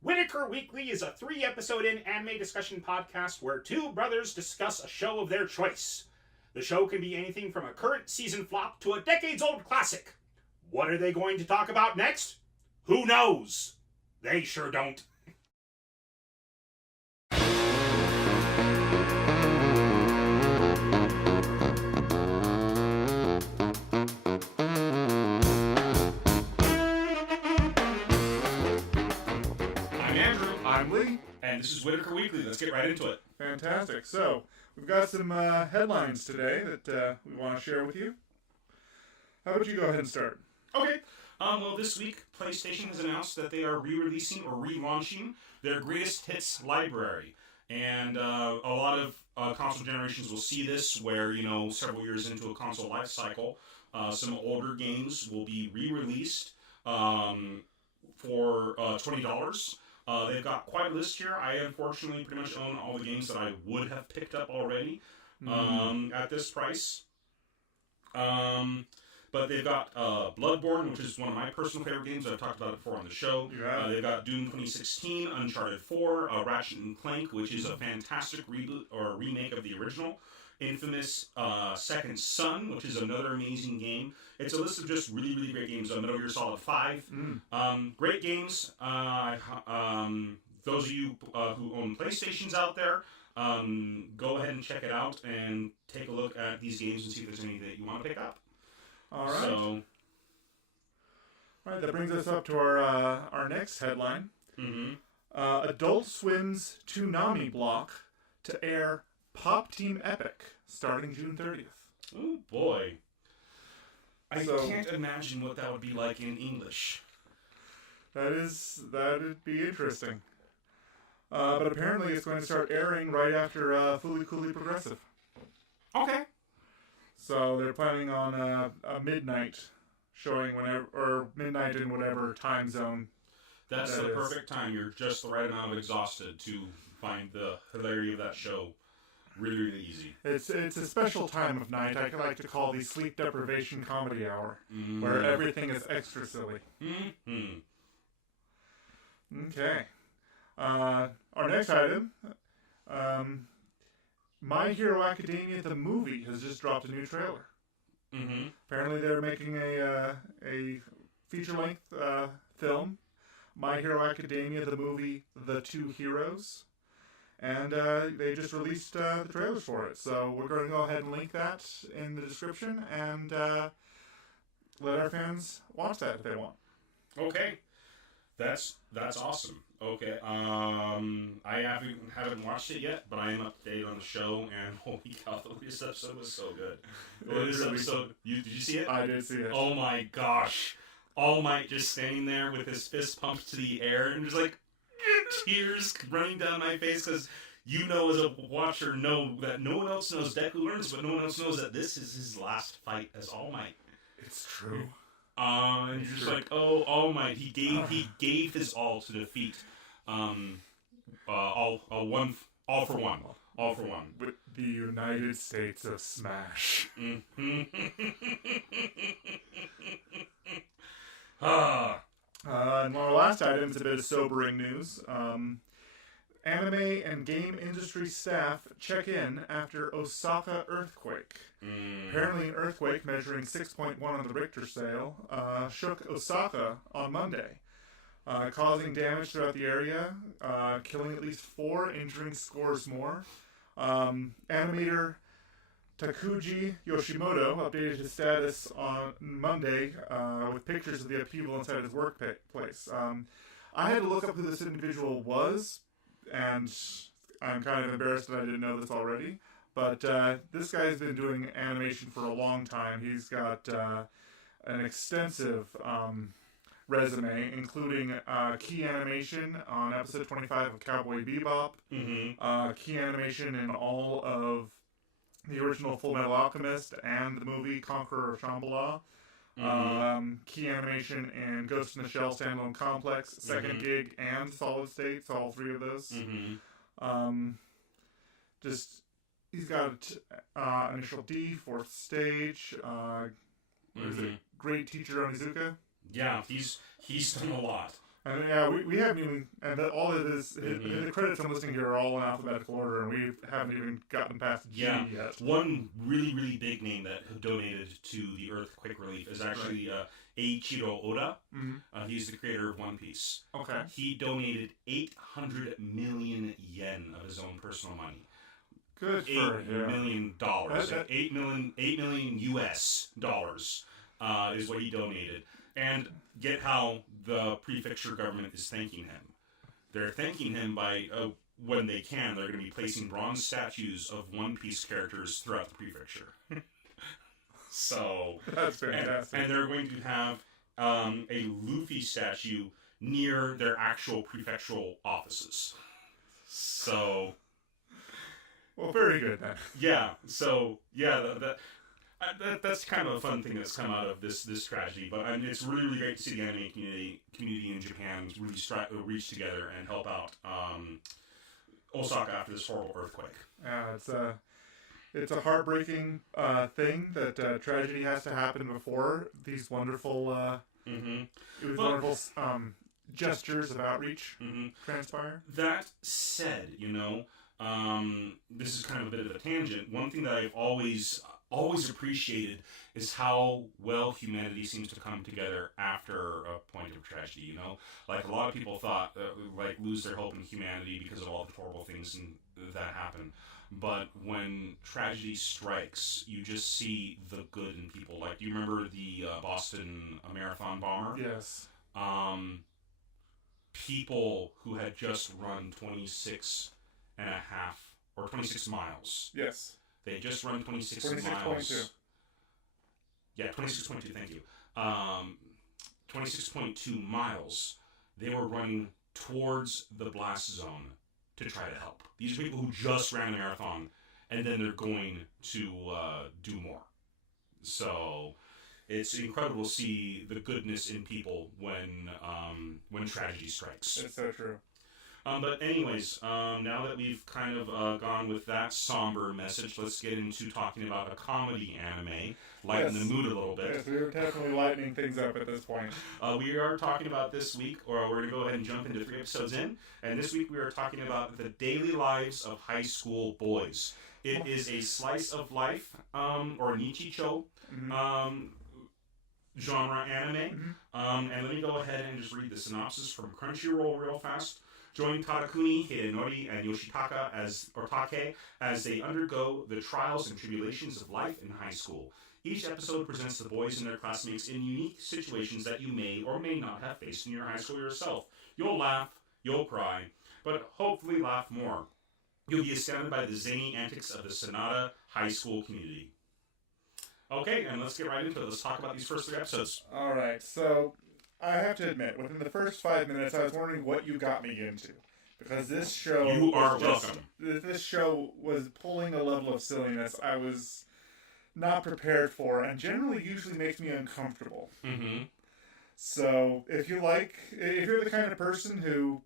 Whittaker Weekly is a 3-episode anime discussion podcast where two brothers discuss a show of their choice. The show can be anything from a current season flop to a decades-old classic. What are they going to talk about next? Who knows? They sure don't. I'm Lee. And this is Whittaker Weekly. Let's get right into it. Fantastic. So, we've got some headlines today that we want to share with you. How about you go ahead and start? Okay. Well, this week, PlayStation has announced that they are re-releasing or relaunching their greatest hits library. And a lot of console generations will see this where, several years into a console life cycle, some older games will be re-released for $20. They've got quite a list here. I unfortunately pretty much own all the games that I would have picked up already at this price. But they've got Bloodborne, which is one of my personal favorite games. I've talked about it before on the show. They've got Doom 2016, Uncharted 4, Ratchet & Clank, which is a fantastic reboot or remake of the original. Infamous Second Son, which is another amazing game. It's a list of just really, really great games. Metal Gear Solid 5. Great games. Those of you who own PlayStations out there, go ahead and check it out and take a look at these games and see if there's any that you want to pick up. All right. All right, that brings us up to our next headline. Adult Swim's Toonami block to air Pop Team Epic starting June 30th. Oh boy. I can't imagine what that would be like in English. That'd be interesting. But apparently it's going to start airing right after Fooly Cooly Progressive. Okay. So they're planning on a midnight showing whenever, or midnight in whatever time zone. That's the perfect time. You're just the right amount of exhausted to find the hilarity of that show. Really, really easy. It's a special time of night. I like to call the sleep deprivation comedy hour, where everything is extra silly. Okay. Our next item, My Hero Academia the movie has just dropped a new trailer. Apparently they're making a feature-length film, My Hero Academia the movie The Two Heroes. And they just released the trailers for it. So we're going to go ahead and link that in the description and let our fans watch that if they want. Okay. That's awesome. Okay. I haven't watched it yet, but I am up to date on the show, and holy cow, the latest episode was so good. The latest episode, did you see it? I did see it. Oh my gosh. All Might just standing there with his fist pumped to the air and just like, tears running down my face because as a watcher know that no one else knows Deku learns, but no one else knows that this is his last fight as All Might. It's true. And you're just like, oh, All Might. He gave his all to defeat all for one. With the United States of Smash. And our last item is a bit of sobering news. Anime and game industry staff check in after Osaka earthquake. Apparently an earthquake measuring 6.1 on the Richter scale shook Osaka on Monday, causing damage throughout the area, killing at least 4, injuring scores more. Animator Takuji Yoshimoto updated his status on Monday with pictures of the upheaval inside his workplace. I had to look up who this individual was, and I'm kind of embarrassed that I didn't know this already. But this guy's been doing animation for a long time. He's got an extensive resume, including key animation on episode 25 of Cowboy Bebop, key animation in all of the original Full Metal Alchemist and the movie Conqueror of Shambhala. Key animation in Ghost in the Shell Standalone Complex, Second Gig, and Solid State, so all 3 of those. He's got Initial D, Fourth Stage, Great Teacher Onizuka. Yeah, he's done a lot. And yeah, we haven't even, and all of this, the credits I'm listing here are all in alphabetical order, and we haven't even gotten past G yet. One really, really big name that donated to the earthquake relief is actually Eiichiro Oda. He's the creator of One Piece. Okay. He donated 800 million yen of his own personal money. Good for $8 million. 8 million US dollars is what he donated. And get how the prefecture government is thanking him. They're thanking him by, when they can, they're going to be placing bronze statues of One Piece characters throughout the prefecture. So that's fantastic. And they're going to have a Luffy statue near their actual prefectural offices. So... Well, very good then. Yeah. So that's kind of a fun thing that's come out of this tragedy. But it's really, really great to see the anime community in Japan really reach together and help out Osaka after this horrible earthquake. Yeah, it's a heartbreaking thing that tragedy has to happen before these wonderful gestures of outreach transpire. That said, this is kind of a bit of a tangent. One thing that I've always appreciated is how well humanity seems to come together after a point of tragedy. Like a lot of people thought, lose their hope in humanity because of all the horrible things that happen. But when tragedy strikes, you just see the good in people. Like, do you remember the Boston Marathon bomber? Yes. People who had just run 26 miles. Yes. They had just run 26 miles. 26.2. Yeah, 26.2, thank you. 26.2 miles. They were running towards the blast zone to try to help. These are people who just ran a marathon, and then they're going to do more. So it's incredible to see the goodness in people when tragedy strikes. It's so true. But anyways, now that we've kind of gone with that somber message, let's get into talking about a comedy anime, lighten the mood a little bit. Yes, we're definitely lightening things up at this point. We are talking about this week, or we're going to go ahead and jump into 3 episodes in, and this week we are talking about the daily lives of high school boys. It is a slice of life, or nichicho, genre anime, and let me go ahead and just read the synopsis from Crunchyroll real fast. Join Tadakuni, Hidenori and Yoshitake as they undergo the trials and tribulations of life in high school. Each episode presents the boys and their classmates in unique situations that you may or may not have faced in your high school yourself. You'll laugh, you'll cry, but hopefully laugh more. You'll be astounded by the zany antics of the Sanada High School community. Okay, and let's get right into it. Let's talk about these first 3 episodes. All right, so I have to admit, within the first 5 minutes, I was wondering what you got me into. Because this show... You are welcome. This show was pulling a level of silliness I was not prepared for, and generally usually makes me uncomfortable. Mm-hmm. So, if you're the kind of person who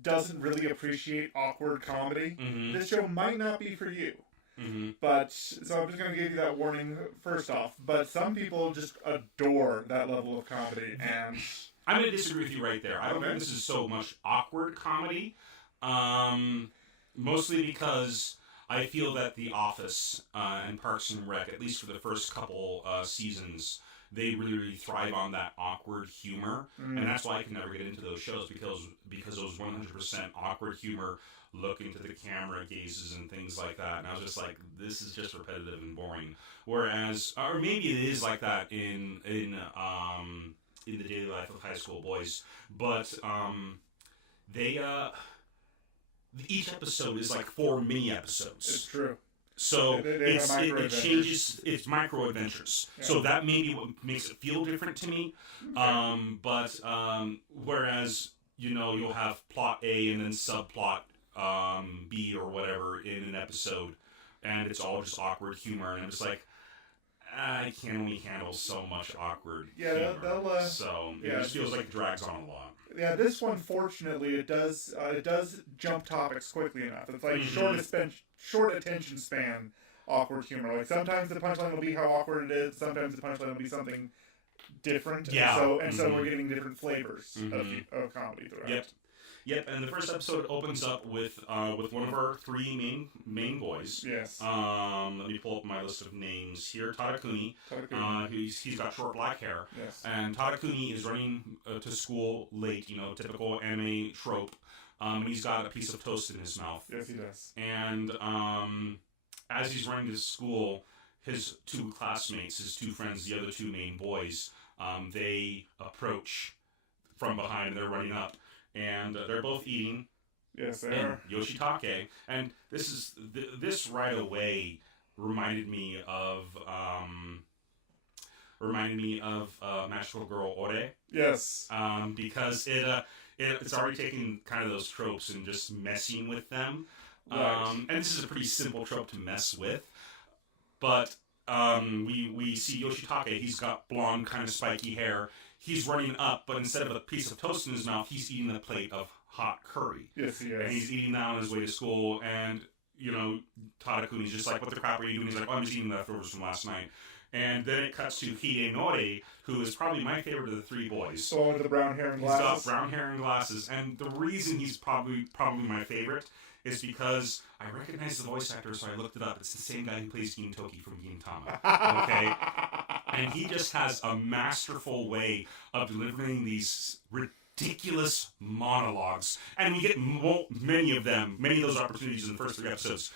doesn't really appreciate awkward comedy, this show might not be for you. But, so I'm just going to give you that warning first off. But some people just adore that level of comedy, and... I'm going to disagree with you right there. I don't think this is so much awkward comedy. Mostly because I feel that The Office and Parks and Rec, at least for the first couple seasons, they really, really thrive on that awkward humor. And that's why I can never get into those shows, because those 100% awkward humor, look into the camera gazes and things like that, and I was just like, this is just repetitive and boring. Whereas, or maybe it is like that in the daily life of high school boys, but each episode is like 4 mini episodes. It's true. So it changes. It's micro adventures. Yeah. So that may be what makes it feel different to me. Okay. Whereas you'll have plot A and then subplot B or whatever in an episode, and it's all just awkward humor, and I'm just like, I can only handle so much awkward humor. So it just feels like it drags on a lot. Yeah, this one, fortunately, it does jump topics quickly enough. It's like short attention span awkward humor. Like sometimes the punchline will be how awkward it is. Sometimes the punchline will be something different. Yeah. And so we're getting different flavors of comedy throughout. Yep, and the first episode opens up with one of our three main boys. Yes. Let me pull up my list of names here. Tadakuni. He's got short black hair. Yes. And Tadakuni is running to school late. Typical anime trope. He's got a piece of toast in his mouth. Yes, he does. And as he's running to school, his two classmates, his two friends, the other two main boys, they approach from behind. And they're running up. And they're both eating. Yes, they are. Yoshitake. And this right away reminded me of Magical Girl Ore. Yes. Because it's already taking kind of those tropes and just messing with them. Right. And this is a pretty simple trope to mess with. But we see Yoshitake. He's got blonde, kind of spiky hair. He's running up, but instead of a piece of toast in his mouth, he's eating a plate of hot curry. Yes, he is. And he's eating that on his way to school, and, Tadakuni's just like, what the crap are you doing? He's like, I'm just eating leftovers from last night. And then it cuts to Hidenori, who is probably my favorite of the three boys. The one with the brown hair and glasses. He's got brown hair and glasses, and the reason he's probably my favorite is because I recognize the voice actor, so I looked it up. It's the same guy who plays Gintoki from Gintama. Okay? And he just has a masterful way of delivering these ridiculous monologues. And we get many of those opportunities in the first 3 episodes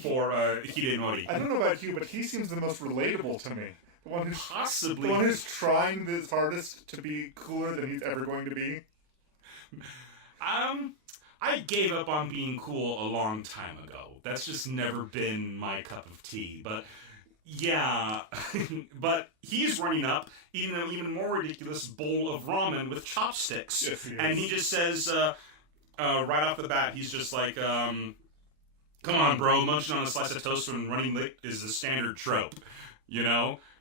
for Hidenori. I don't know about you, but he seems the most relatable to me. The one who's, Possibly. The one who's trying his hardest to be cooler than he's ever going to be. I gave up on being cool a long time ago. That's just never been my cup of tea. But yeah, but he's running up, eating an even more ridiculous bowl of ramen with chopsticks. Yes, he is. And he just says, right off the bat, he's just like, come on, bro, munching on a slice of toast and running late is the standard trope.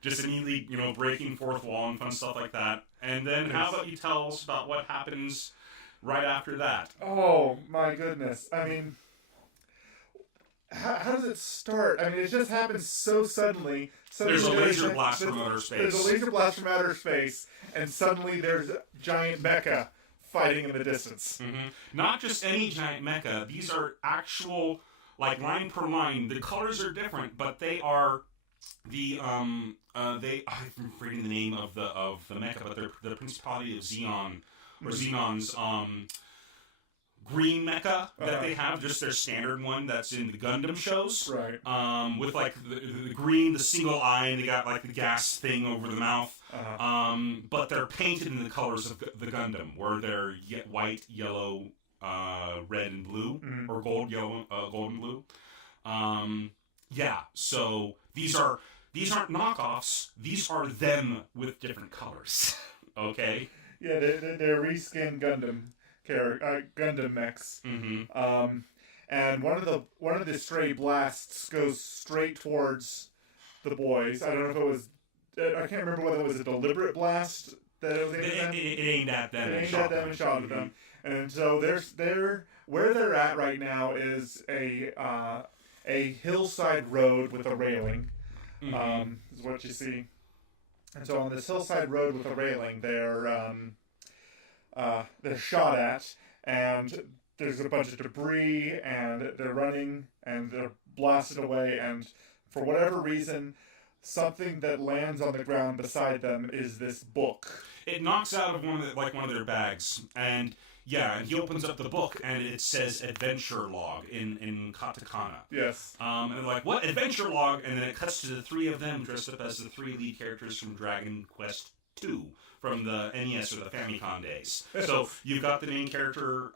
Just immediately, breaking fourth wall and fun stuff like that. And then how about you tell us about what happens right after that? Oh, my goodness. I mean, how does it start? I mean, it just happens so suddenly. There's a laser blast from outer space. There's a laser blast from outer space, and suddenly there's a giant mecha fighting in the distance. Mm-hmm. Not just any giant mecha. These are actual, like, line per line. The colors are different, but they are I'm forgetting the name of the mecha, but they're the Principality of Xenon, or Xenon's green mecha that they have, just their standard one that's in the Gundam shows. Right. With like the green, the single eye, and they got like the gas thing over the mouth. But they're painted in the colors of the Gundam, where they're white, yellow, red, and blue, or gold, yellow, gold and blue. Yeah. So these aren't knockoffs. These are them with different colors. Okay. Yeah, they're reskinned Gundam mechs. Mm-hmm. And one of the stray blasts goes straight towards the boys. I don't know if it was. I can't remember whether it was a deliberate blast that it was aimed at them. It aimed at them. It aimed at them and shot at them. And so where they're at right now is a hillside road with a railing. Is what you see. And so on this hillside road with a railing, they're shot at, and there's a bunch of debris, and they're running, and they're blasted away, and for whatever reason, something that lands on the ground beside them is this book. It knocks out of one of their bags, and yeah, he opens up the book, and it says adventure log in katakana. Yes. And they're like, what? Adventure log? And then it cuts to the 3 of them dressed up as the 3 lead characters from Dragon Quest II, from the NES or the Famicom days. So you've got the main character.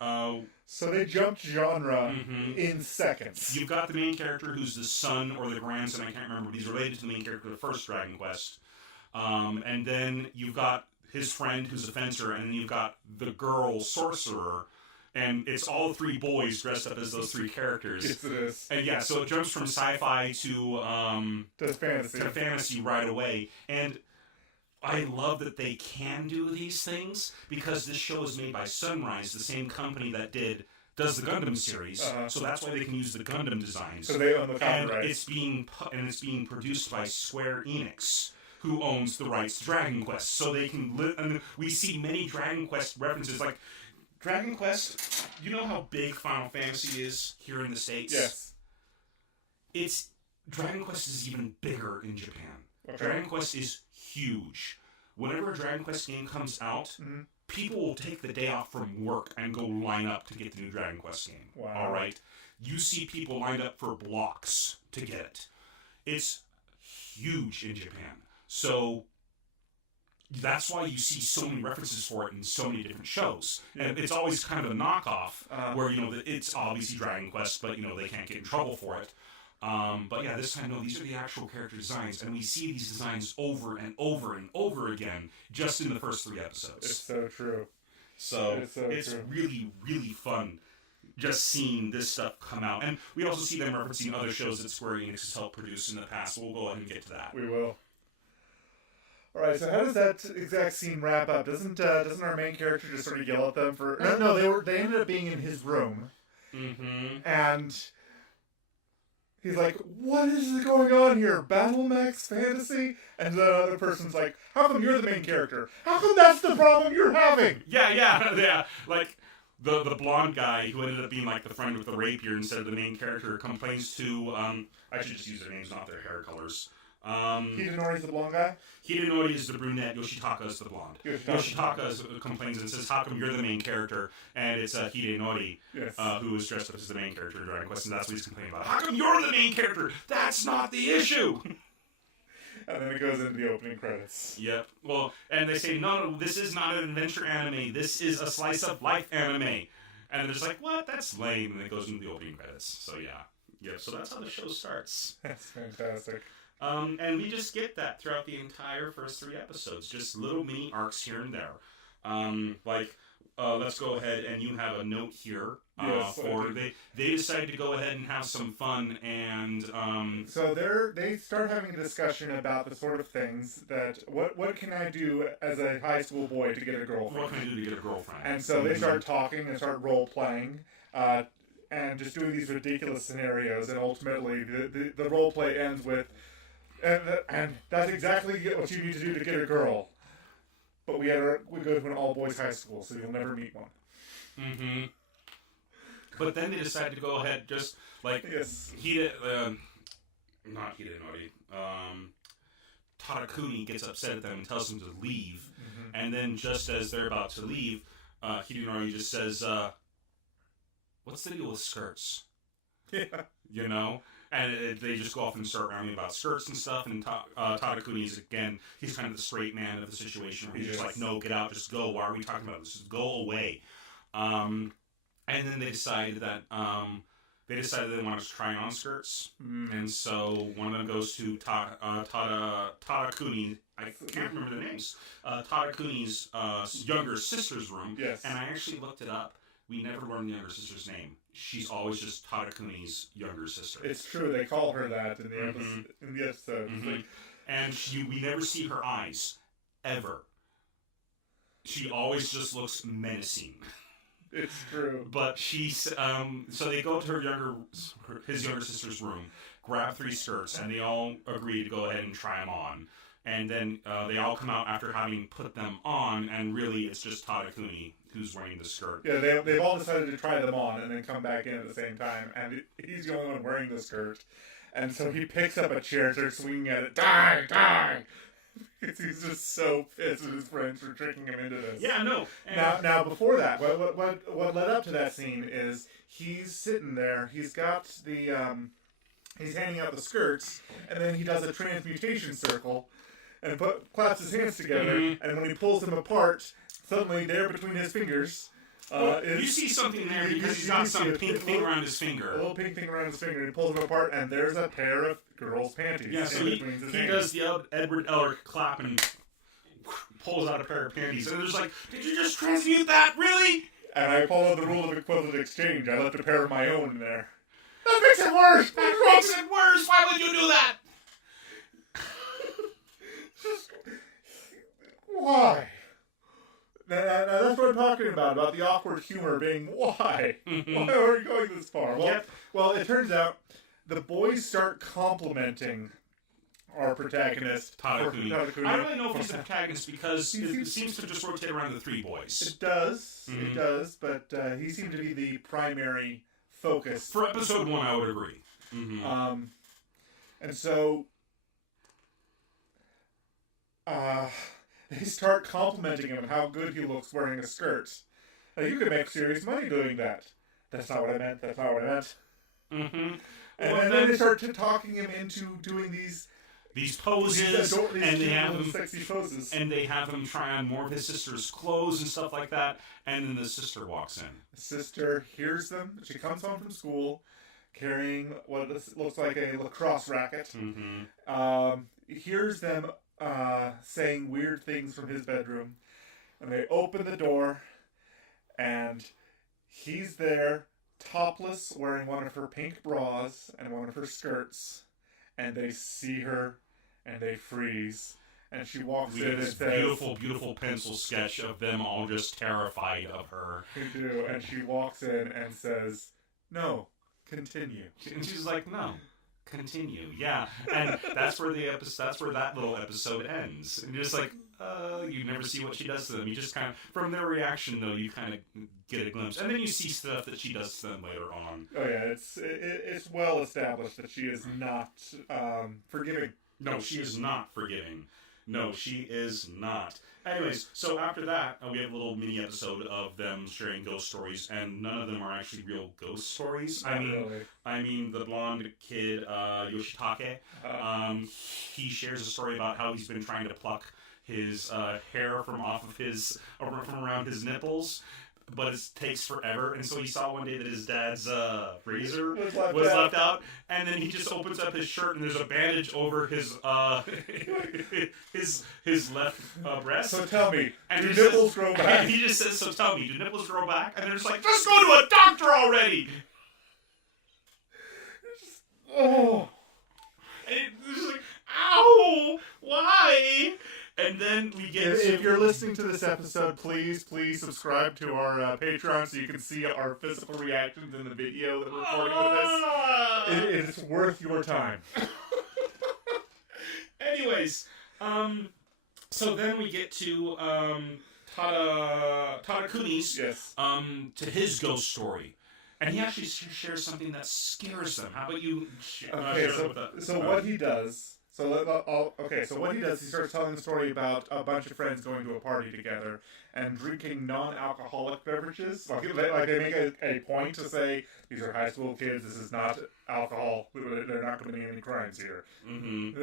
So they jumped genre in seconds. You've got the main character who's the son or the grandson, I can't remember, but he's related to the main character of the first Dragon Quest. And then you've got his friend who's a fencer, and then you've got the girl sorcerer, and it's all 3 boys dressed up as those 3 characters. Yes, it is. And yeah, so it jumps from sci-fi to fantasy right away. And I love that they can do these things, because this show is made by Sunrise, the same company that does the Gundam series. So that's why they can use the Gundam designs. So they own the copyright. And it's being produced by Square Enix. who owns the rights to Dragon Quest, so they can and we see many Dragon Quest references, like Dragon Quest. You know how big Final Fantasy is here in the States? Yes. Dragon Quest is even bigger in Japan. Okay. Dragon Quest is huge. Whenever a Dragon Quest game comes out, people will take the day off from work and go line up to get the new Dragon Quest game. Wow. All right? You see people lined up for blocks to get it. It's huge in Japan. So that's why you see so many references for it in so many different shows. And it's always kind of a knockoff where, it's obviously Dragon Quest, but, they can't get in trouble for it. But yeah, this time, no, these are the actual character designs, and we see these designs over and over and over again just in the first 3 episodes. It's so true. So it's really, really fun just seeing this stuff come out. And we also see them referencing other shows that Square Enix has helped produce in the past. We'll go ahead and get to that. We will. All right, so how does that exact scene wrap up? Doesn't our main character just sort of yell at them for... No, they ended up being in his room. Mm-hmm. And... he's like, what is going on here? Battle Max Fantasy? And the other person's like, how come you're the main character? How come that's the problem you're having? Yeah. Like, the blonde guy who ended up being, like, the friend with the rapier instead of the main character complains to, I should just use their names, not their hair colors. Hidenori's the blonde guy? Hidenori is the brunette, Yoshitaka is the blonde. Yoshitaka complains and says, how come you're the main character? And it's Hidenori, yes. Who is dressed up as the main character in Dragon Quest, and that's what he's complaining about. How come you're the main character? That's not the issue! And then it goes into the opening credits. Yep. Well, and they say, no, this is not an adventure anime. This is a slice of life anime. And they're just like, what? That's lame. And it goes into the opening credits. So yeah. Yeah, so that's how the show starts. That's fantastic. And we just get that throughout the entire first 3 episodes. Just little mini arcs here and there. Let's go ahead and you have a note here. Yes, they decide to go ahead and have some fun and so they start having a discussion about the sort of things that what can I do as a high school boy to get a girlfriend? What can I do to get a girlfriend? And so they start talking and start role playing. And just doing these ridiculous scenarios, and ultimately the role play ends with, and that's exactly what you need to do to get a girl. But we go to an all-boys high school, so you'll never meet one. Mm-hmm. But then they decide to go ahead, just like yes. Not Hidenori. Tadakuni gets upset at them and tells them to leave, and then just as they're about to leave, Hidenori just says, "What's the deal with skirts?" Yeah. And they just go off and start rambling about skirts and stuff. And Tadakuni's, again, he's kind of the straight man of the situation. Where he's just like, no, get out, just go. Why are we talking about this? Just go away. And then they decide that they want to try on skirts. And so one of them goes to Tadakuni. I can't remember their names. Tadakuni's younger sister's room. Yes. And I actually looked it up. We never learned the younger sister's name. She's always just Tadakuni's younger sister. It's true. They call her that in the episode. Mm-hmm. And we never see her eyes, ever. She always just looks menacing. It's true. But she's so they go to his younger sister's room, grab 3 skirts, and they all agree to go ahead and try them on. And then they all come out after having put them on, and really it's just Tadakuni who's wearing the skirt. Yeah, they've all decided to try them on and then come back in at the same time, and he's the only one wearing the skirt. And so he picks up a chair and starts swinging at it. Die! He's just so pissed at his friends for tricking him into this. Yeah, no. Now before that, what led up to that scene is he's sitting there. He's got the he's handing out the skirts, and then he does a transmutation circle, and claps his hands together. And when he pulls them apart, suddenly there between his fingers. You see something there because he's got some pink thing around his finger. A little pink thing around his finger, and he pulls them apart, and there's a pair of girls' panties. Yeah, so he does the Edward Elric clap and pulls out a pair of panties. And they're just like, did you just transmute that? Really? And I followed the rule of equivalent exchange. I left a pair of my own in there. That makes it worse! That makes it worse! Why would you do that? Why? Now, that's what I'm talking about the awkward humor being why. Why are we going this far? Well, it turns out the boys start complimenting our protagonist, Tadakuni. I don't really know if he's the protagonist because it seems to just rotate around the three boys. It does, but he seemed to be the primary focus. For episode 1, I would agree. Mm-hmm. And so they start complimenting him on how good he looks wearing a skirt. You could make serious money doing that. That's not what I meant. Mm-hmm. And then they start talking him into doing these poses, and they have him sexy poses, and they have him try on more of his sister's clothes and stuff like that. And then the sister walks in. The sister hears them. She comes home from school carrying what looks like a lacrosse racket. Mm-hmm. Hears them saying weird things from his bedroom, and they open the door, and he's there, topless, wearing one of her pink bras and one of her skirts. And they see her, and they freeze. And she walks in and says... beautiful, beautiful pencil sketch of them all just terrified of her. They do, and she walks in and says, "No, continue." And she's like, "No, continue." Yeah, and that's where that little episode ends. And you're just like, you never see what she does to them. You just kind of, from their reaction though, you kind of get a glimpse, and then you see stuff that she does to them later on. Oh yeah, it's well established that she is not forgiving. No, she is not forgiving. No, she is not. Anyways, so after that, we have a little mini episode of them sharing ghost stories, and none of them are actually real ghost stories. I mean, the blonde kid, Yoshitake, he shares a story about how he's been trying to pluck his hair from around his nipples, but it takes forever. And so he saw one day that his dad's razor was left out, and then he just opens up his shirt and there's a bandage over his his left breast. So tell me, do nipples grow back? And he just says, "So tell me, do nipples grow back?" And they're just like, "Just go to a doctor already." Oh, and it's just like, "Ow, why?" And then we get... If you're listening to this episode, please subscribe to our Patreon so you can see our physical reactions in the video that we're recording with this. It's worth your time. Anyways, so then we get to Tadakuni's to his ghost story. And he actually shares something that scares them. How about you share what he does... So what he does, he starts telling the story about a bunch of friends going to a party together and drinking non-alcoholic beverages. Like they make a point to say, these are high school kids, this is not alcohol, they're not committing any crimes here. Mm-hmm.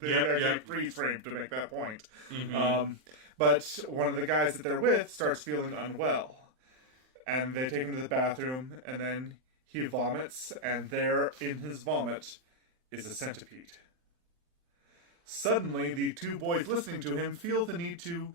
They freeze frame to make that point. Mm-hmm. But one of the guys that they're with starts feeling unwell. And they take him to the bathroom, and then he vomits, and there in his vomit is a centipede. Suddenly, the two boys listening to him feel the need to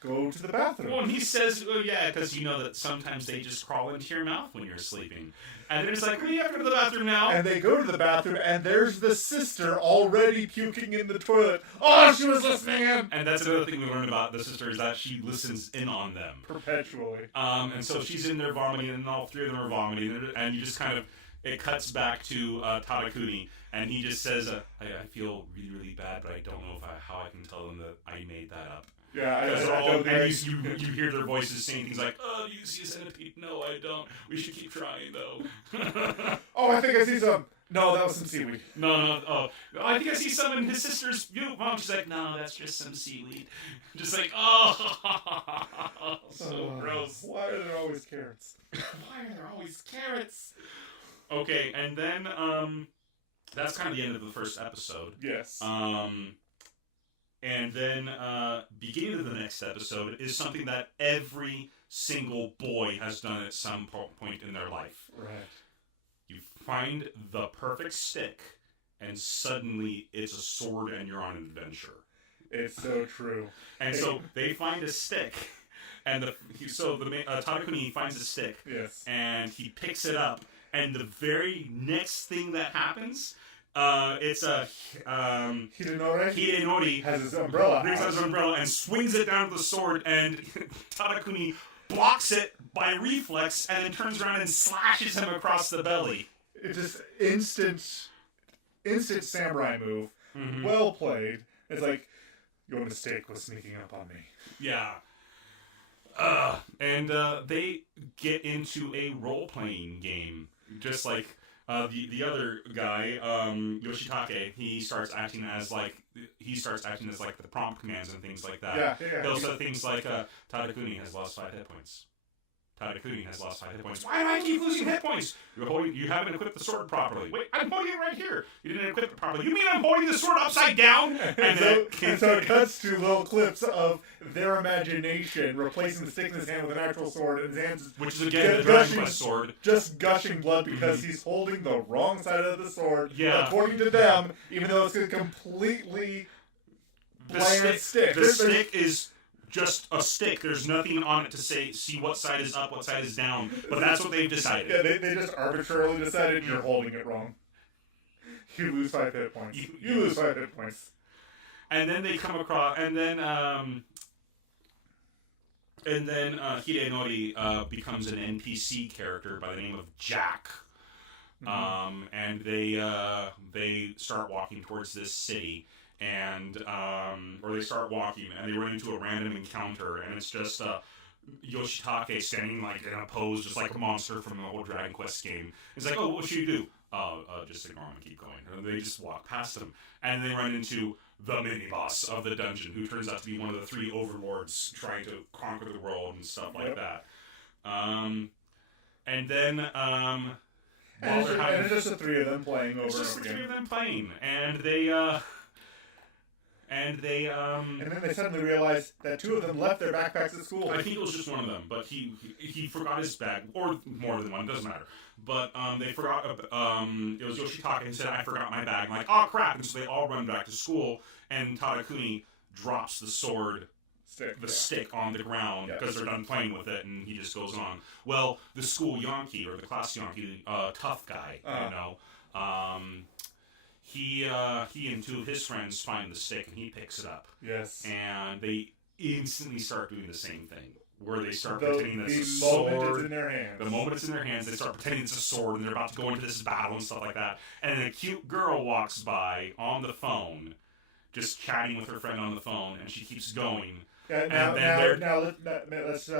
go to the bathroom. Well, and he says, "Oh yeah, because you know that sometimes they just crawl into your mouth when you're sleeping." And they're just like, "We have to go to the bathroom now." And they go to the bathroom, and there's the sister already puking in the toilet. Oh, she was listening in! And that's another thing we learned about the sister, is that she listens in on them. Perpetually. And so she's in there vomiting, and all three of them are vomiting, and you just kind of... It cuts back to Tadakuni, and he just says, I feel really, really bad, but I don't know how I can tell them that I made that up. Yeah, you hear their voices saying things like, "Oh, do you see a centipede?" "No, I don't. We should keep trying, though." "Oh, I think I see some." "No, that was some seaweed." No. Oh, I think I see some in his sister's mom. She's like, "No, that's just some seaweed." Just like, oh, so gross. Why are there always carrots? Why are there always carrots? Okay, and then that's kind of the end of the first episode. Yes. And then beginning of the next episode is something that every single boy has done at some point in their life. Right. You find the perfect stick, and suddenly it's a sword and you're on an adventure. It's so true. And so they find a stick, and Tadakuni finds a stick, yes, and he picks it up, and the very next thing that happens, it's a Hidenori has his umbrella, brings out his umbrella and swings it down to the sword, and Tadakuni blocks it by reflex, and then turns around and slashes him across the belly. It's just instant samurai move. Well played. It's like, your mistake was sneaking up on me. Yeah. And they get into a role-playing game, just like the other guy, Yoshitake. He starts acting as like the prompt commands and things like that. Yeah. Those are things like Tadakuni has lost 5 hit points. Tadakuni has lost 5 hit points. Why do I keep losing hit points? You haven't equipped the sword properly. Wait, I'm holding it right here. You didn't equip it properly. You mean I'm holding the sword upside down? And so it cuts to little clips of their imagination replacing the stick in his hand with an actual sword, and his hands, which is again the Dragon Quest sword, just gushing blood because he's holding the wrong side of the sword, according to them, even though it's a completely bland stick. The stick is just a stick. There's nothing on it to see what side is up, what side is down. But that's what they've decided. Yeah, they just arbitrarily decided you're holding it wrong. You lose 5 hit points. You lose 5 hit points. And then they come across, and then Hidenori becomes an NPC character by the name of Jack. And they start walking towards this city. Or they start walking, and they run into a random encounter, and it's just Yoshitake standing like in a pose, just like a monster from the old Dragon Quest game. It's like, oh, what should you do? Just ignore him and keep going. And they just walk past him, and they run into the mini-boss of the dungeon, who turns out to be one of the 3 overlords trying to conquer the world and stuff like that. And then... and it's just the 3 of them playing over and over again. It's just the 3 of them playing, and then they suddenly realized that 2 of them left their backpacks at school. I think it was just one of them, but he forgot his bag, or more than one, doesn't matter. But they forgot. It was Yoshitake who said, "I forgot my bag." I'm like, oh crap! And so they all run back to school, and Tadakuni drops the stick on the ground because they're done playing with it, and he just goes on. Well, the school Yankee or the class Yankee, tough guy, He and 2 of his friends find the stick, and he picks it up. Yes. And they instantly start doing the same thing, where they start pretending it's a sword. The moment it's in their hands, they start pretending it's a sword, and they're about to go into this battle and stuff like that. And then a cute girl walks by on the phone, just chatting with her friend on the phone, and she keeps going. Let's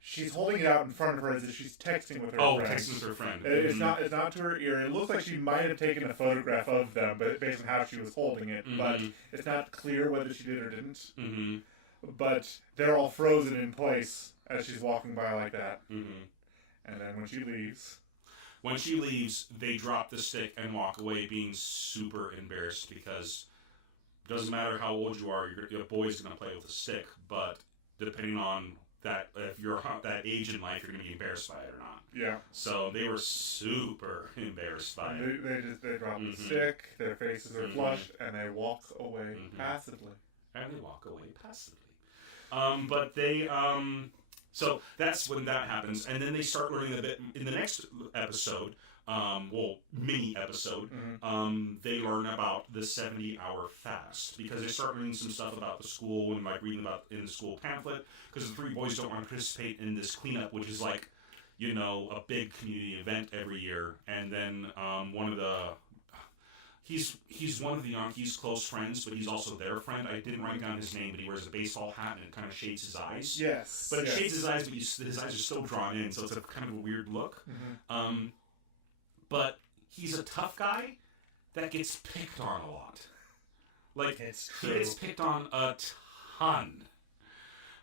she's holding it out in front of her as if she's texting with her friend. Texting with her friend. It's not to her ear. It looks like she might have taken a photograph of them, but based on how she was holding it. But it's not clear whether she did or didn't. But they're all frozen in place as she's walking by like that. And then when she leaves, they drop the stick and walk away, being super embarrassed, because it doesn't matter how old you are, your boy's going to play with a stick, but depending on that, if you're that age in life, you're going to be embarrassed by it or not. Yeah. So they were super embarrassed by it. They drop the stick, their faces are flushed, and they walk away passively. But they, so that's when that happens, and then they start learning a bit in the next episode, mini episode, they learn about the 70-hour fast, because they start learning some stuff about the school, and like reading about in the school pamphlet, because the 3 boys don't want to participate in this cleanup, which is like, a big community event every year. And then he's one of the Yankees' close friends, but he's also their friend. I didn't write down his name, but he wears a baseball hat and it kind of shades his eyes. Yes. But it shades his eyes, but his eyes are still drawn in, so it's a kind of a weird look. But he's a tough guy that gets picked on a lot. Like, he gets picked on a ton.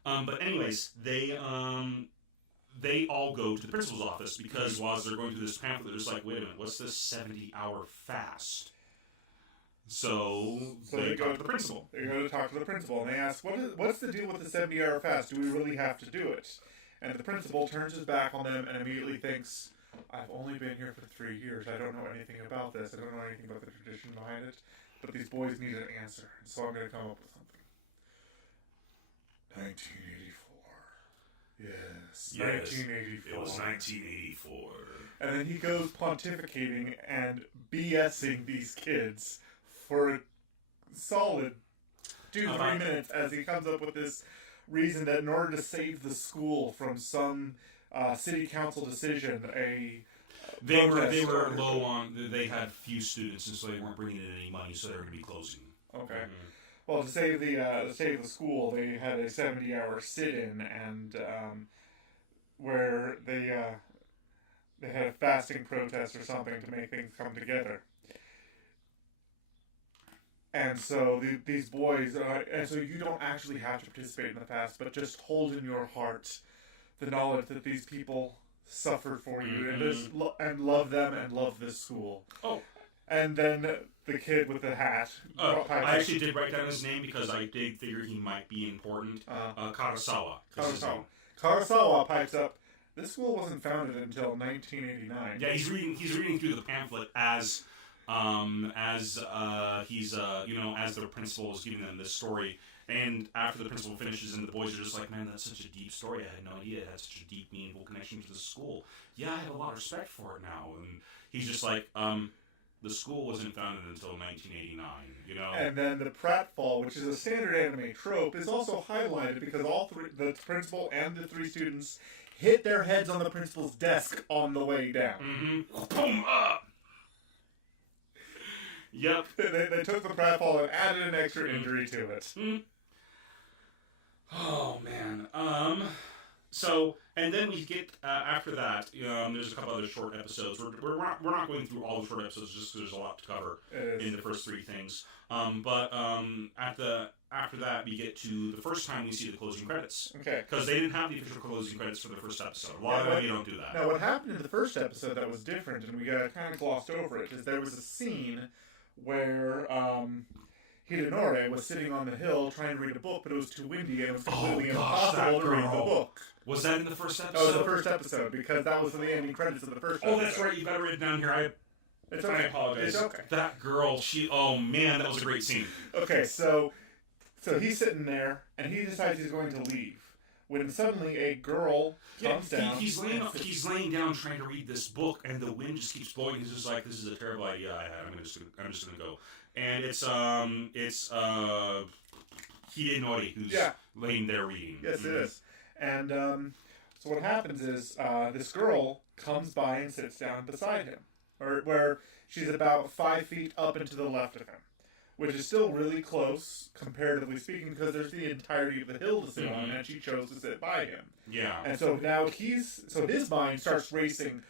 But anyways, they all go to the principal's office, because while they're going through this pamphlet, they're just like, wait a minute, what's this 70-hour fast? So they go to the principal. They go to talk to the principal, and they ask, what's the deal with the 70-hour fast? Do we really have to do it? And the principal turns his back on them and immediately thinks, I've only been here for 3 years. I don't know anything about this. I don't know anything about the tradition behind it. But these boys need an answer, and so I'm going to come up with something. 1984. Yes, 1984. It was 1984. And then he goes pontificating and BSing these kids for a solid 2-3 minutes as he comes up with this reason that in order to save the school from some city council decision, They were low on. They had few students, and so they weren't bringing in any money, so they were going to be closing. Okay. Mm-hmm. Well, to save the school, they had a 70-hour sit-in, and where they had a fasting protest or something to make things come together. And so these boys, and so you don't actually have to participate in the fast, but just hold in your heart the knowledge that these people suffered for you, and love them and love this school. Oh. And then the kid with the hat. I actually did write down his name because I did figure he might be important. Karasawa. Karasawa pipes up. This school wasn't founded until 1989. Yeah, he's reading through the pamphlet as the principal is giving them this story. And after the principal finishes, and the boys are just like, man, that's such a deep story. I had no idea it had such a deep, meaningful connection to the school. Yeah, I have a lot of respect for it now. And he's just like, the school wasn't founded until 1989, you know? And then the pratfall, which is a standard anime trope, is also highlighted because the principal and the three students hit their heads on the principal's desk on the way down. Mm-hmm. Boom! Yep. They took the pratfall and added an extra injury to it. Mm. Oh, man. So, and then we get, after that, there's a couple other short episodes. We're not going through all the short episodes just because there's a lot to cover in the first three things. But after that, we get to the first time we see the closing credits. Okay. Because they didn't have the official closing credits for the first episode. A lot of them, you don't do that. Now, what happened in the first episode that was different, and we kind of glossed over it, is there was a scene where Hidenori was sitting on the hill trying to read a book, but it was too windy and it was completely impossible to read the book. Was that in the first episode? That was the first episode, because that was the ending credits of the first episode. Oh, that's right. You've got it written down here. I apologize. It's okay. That girl, oh man, that was a great scene. Okay, so he's sitting there, and he decides he's going to leave. When suddenly a girl comes down. He's laying down trying to read this book, and the wind just keeps blowing. He's just like, this is a terrible idea I had. I'm just gonna go. And it's Hidenori who's laying there reading. Yes, it is. And so what happens is this girl comes by and sits down beside him, or where she's about 5 feet up and to the left of him, which is still really close, comparatively speaking, because there's the entirety of the hill to sit on, and she chose to sit by him. Yeah. And so now his mind starts racing.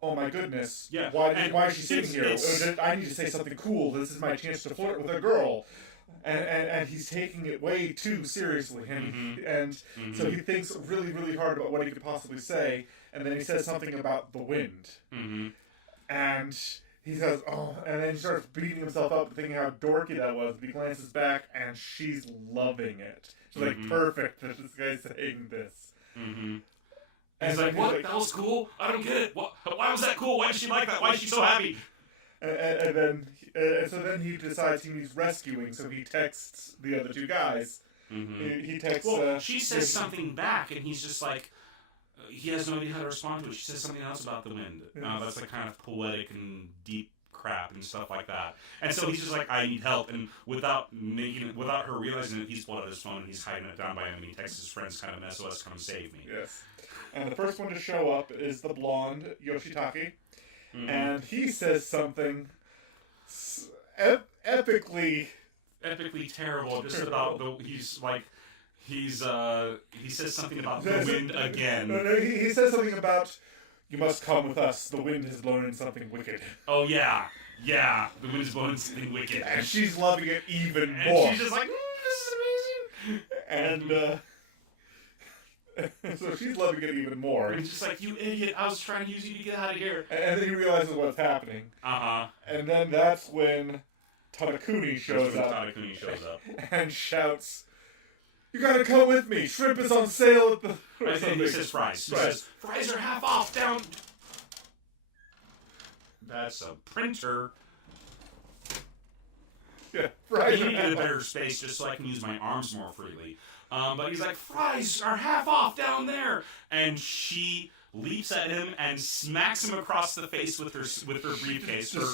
Oh my goodness! Yeah. Why is she sitting here? I need to say something cool. This is my chance to flirt with a girl. And he's taking it way too seriously, and so he thinks really, really hard about what he could possibly say, and then he says something about the wind, and he says, "Oh," and then he starts beating himself up, thinking how dorky that was. But he glances back, and she's loving it. She's like, "Perfect that this guy's saying this." And he's like, "What? That was cool. I don't get it. Why was that cool? Why did she like that? Why is she so happy?" And then he decides he needs rescuing, so he texts the other two guys. He texts. Well, she says something back, and he's just like, he has no idea how to respond to it. She says something else about the wind. That's like kind of poetic and deep crap and stuff like that. And so he's just like, I need help. And without her realizing it, he's pulled out his phone and he's hiding it down by him. And he texts his friends, kind of SOS, come save me. Yes. And the first one to show up is the blonde Yoshitake. And he says something epically terrible. Just about he says something about the wind again. No, he says something about, "You must come with us. The wind has blown in something wicked." Oh yeah, the wind has blown in something wicked. And she's loving it even more. And she's just like, this is amazing. And so she's loving it even more. And just like, you idiot, I was trying to use you to get out of here. And then he realizes what's happening. And then that's when Tadakuni shows up. And shouts, "You gotta come with me! Shrimp is on sale at the..." I think he says fries. He says, "Fries are half off down..." That's a printer. Yeah, fries. He needed a better space just so I can use my arms more freely. But he's like, "Fries are half off down there," and she leaps at him and smacks him across the face with her briefcase, her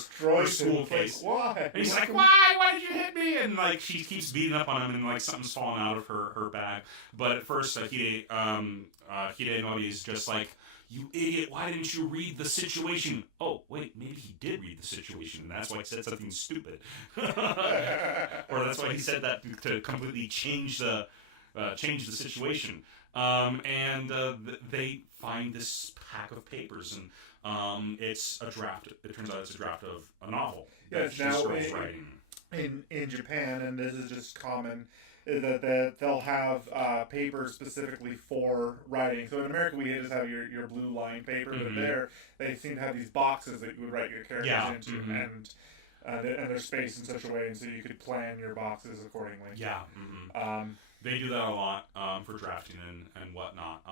school case. Like, why? And he's like, "Why? Why did you hit me?" And like she keeps beating up on him, and like something's falling out of her bag. But at first, Hidenori is just like, "You idiot! Why didn't you read the situation?" Oh, wait, maybe he did read the situation, and that's why he said something stupid, or that's why he said that to completely change the situation. They find this pack of papers, and it's a draft. It turns out it's a draft of a novel that this girl's writing. In Japan, and this is just common, that they'll have paper specifically for writing. So in America, we just have your blue line paper, but there they seem to have these boxes that you would write your characters into, and there's space in such a way, and so you could plan your boxes accordingly. Yeah. They do that a lot for drafting and whatnot.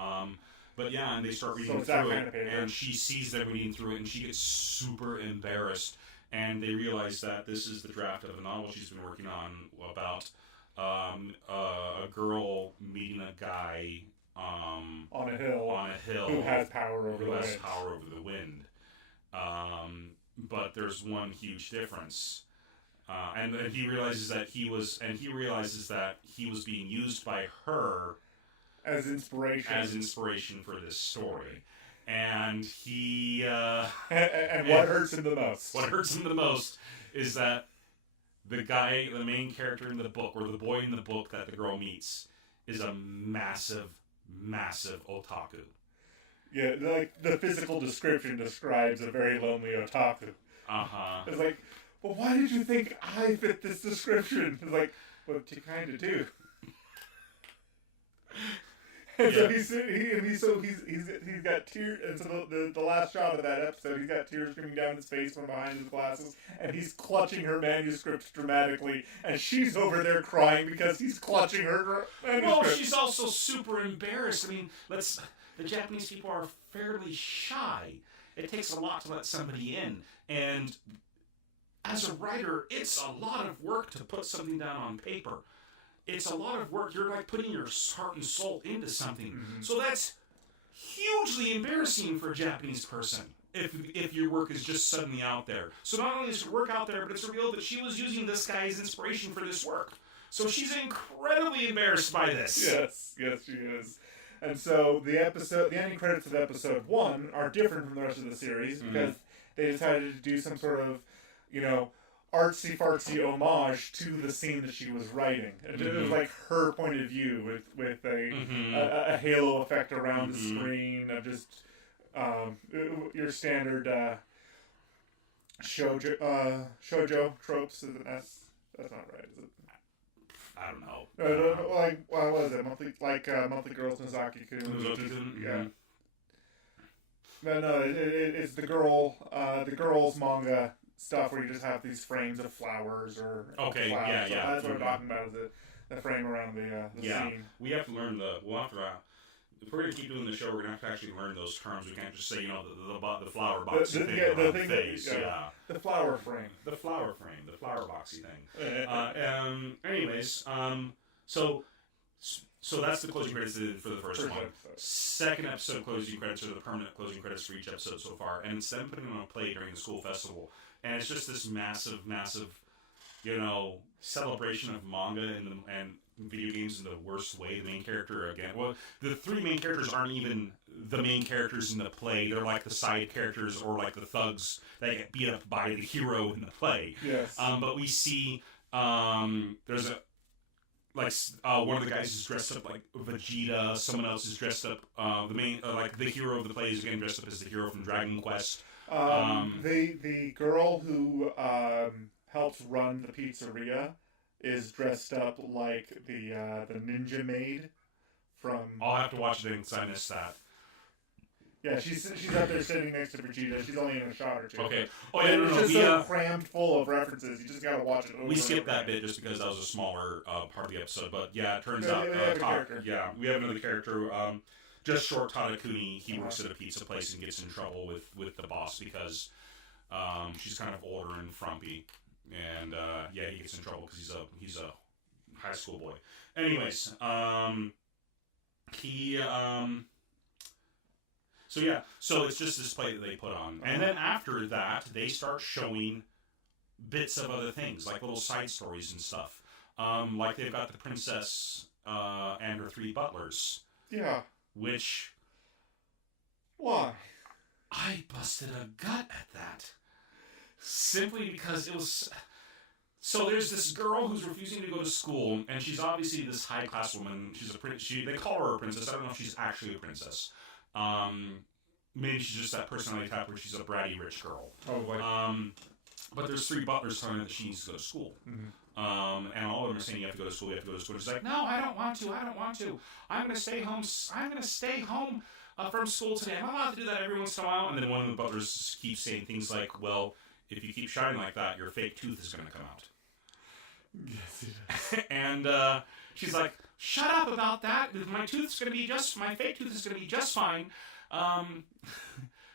But yeah, and they start reading through it, and she sees them reading through it, and she gets super embarrassed. And they realize that this is the draft of a novel she's been working on about a girl meeting a guy on a hill who has power over the wind. But there's one huge difference, and he realizes that he was being used by her as inspiration for this story. And he and what hurts him the most? What hurts him the most is that the main character in the book, or the boy in the book that the girl meets, is a massive otaku. Yeah, like the physical description describes a very lonely otaku. It's like, well, why did you think I fit this description? It's like, well, you kind of do. And so he's got tears, and so the last shot of that episode, he's got tears streaming down his face from behind his glasses, and he's clutching her manuscript dramatically, and she's over there crying because he's clutching her manuscript. Well, she's also super embarrassed. I mean, the Japanese people are fairly shy. It takes a lot to let somebody in, and as a writer, it's a lot of work to put something down on paper. It's a lot of work. You're like putting your heart and soul into something. So that's hugely embarrassing for a Japanese person if your work is just suddenly out there. So not only is your work out there, but it's revealed that she was using this guy as inspiration for this work. So she's incredibly embarrassed by this. Yes, she is. And so the ending credits of episode 1 are different from the rest of the series because they decided to do some sort of, artsy-fartsy homage to the scene that she was writing. It was like her point of view with a halo effect around the screen of just your standard shoujo tropes. That's not right, is it? I don't know. No, like, what was it? Monthly Girls Nozaki-kun. Yeah. No, it's the girls manga stuff where you just have these frames of flowers or flowers. Yeah. So that's what I'm talking about, is the frame around the scene. We have to learn if we're going to keep doing the show, we're going to have to actually learn those terms. We can't just say, the flower boxy thing around the face. The flower frame. The flower boxy thing. Anyways, so that's the closing credits for the first one. Episode. Second episode closing credits are the permanent closing credits for each episode so far, and it's them putting them on play during the school festival. And it's just this massive, celebration of manga and video games in the worst way. The main character, the three main characters aren't even the main characters in the play. They're like the side characters or like the thugs that get beat up by the hero in the play. Yes. But we see there's one of the guys is dressed up like Vegeta. Someone else is dressed up. The hero of the play is again dressed up as the hero from Dragon Quest. The girl who helps run the pizzeria is dressed up like the ninja maid from. I'll have to watch it because I missed that. Yeah, she's up there sitting next to Vegeta. She's only in a shot or two. Okay. It's just so crammed full of references. You just gotta watch it. We skipped that bit just because that was a smaller part of the episode. But yeah, it turns out we have another character. Just short Tadakuni. He works at a pizza place and gets in trouble with the boss because she's kind of older and frumpy, and he gets in trouble because he's a high school boy. Anyways, So it's just this play that they put on. And then after that, they start showing bits of other things, like little side stories and stuff. Like they've got the princess and her 3 butlers. Yeah. Which, Why? I busted a gut at that. Simply because it was... So there's this girl who's refusing to go to school, and she's obviously this high-class woman. She's they call her a princess. I don't know if she's actually a princess. Maybe she's just that personality type where she's a bratty rich girl. Probably. But there's 3 butlers telling her that she needs to go to school. Mm-hmm. And all of them are saying, you have to go to school, you have to go to school. She's like, no, I don't want to. I'm going to stay home. I'm going to stay home from school today. I'm allowed to do that every once in a while. And then one of the butlers keeps saying things like, well, if you keep shouting like that, your fake tooth is going to come out. Yes, it is. And she's like, shut up about that. My fake tooth is going to be just fine.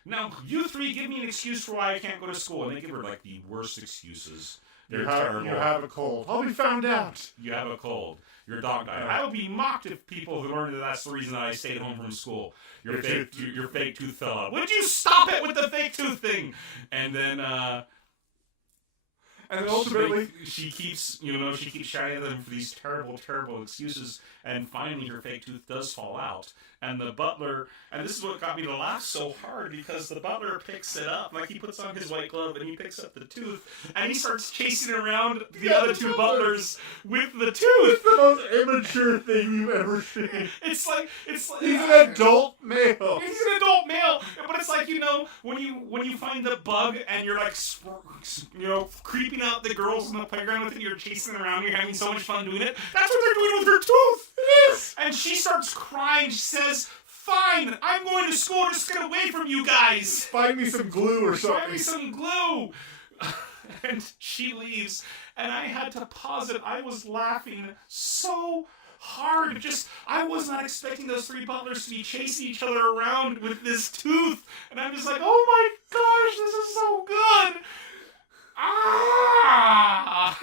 Now, you 3 give me an excuse for why I can't go to school. And they give her, like, the worst excuses. They're terrible. You have a cold. I'll be found out. You have a cold. Your dog died. I would be mocked if people who learned that that's the reason that I stayed home from school. Your fake tooth fell out. Would you stop it with the fake tooth thing? And then, ultimately, she keeps shouting at them for these terrible, terrible excuses. And finally, her fake tooth does fall out. And the butler, and this is what got me to laugh so hard, because the butler picks it up, like he puts on his white glove and he picks up the tooth, and he starts chasing around the other 2 butlers with the tooth. It's the most immature thing you've ever seen. It's like he's an adult male. He's an adult male, but it's like, when you find the bug and you're like, creeping out the girls in the playground with it, you're chasing them around, you're having so much fun doing it. That's what they're doing with her tooth. It is. And she starts crying. She says, fine, I'm going to school, just get away from you guys. Find me some glue or something. Find me some glue. And she leaves, and I had to pause it. I was laughing so hard. I was not expecting those 3 butlers to be chasing each other around with this tooth. And I'm just like, oh my gosh, this is so good. Ah!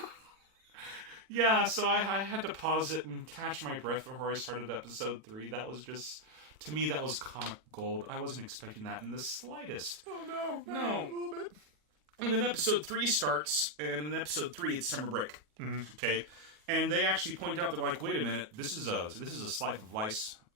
Yeah, so I had to pause it and catch my breath before I started episode 3. That was just, to me, that was comic gold. I wasn't expecting that in the slightest. Oh, no. No. A little bit. And then episode 3 starts, and in episode 3, it's summer break. Mm-hmm. Okay? And they actually point out, they're like, wait a minute, this is a slice of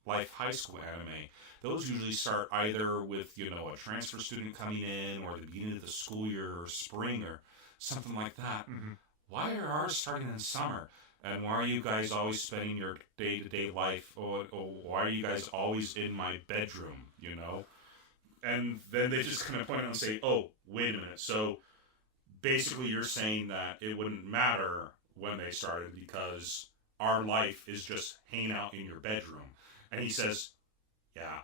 life high school anime. Those usually start either with, a transfer student coming in, or the beginning of the school year, or spring, or something like that. Mm-hmm. Why are ours starting in summer? And why are you guys always spending your day-to-day life, or why are you guys always in my bedroom, And then they just kind of point out and say, oh, wait a minute. So basically you're saying that it wouldn't matter when they started because our life is just hanging out in your bedroom. And he says, yeah.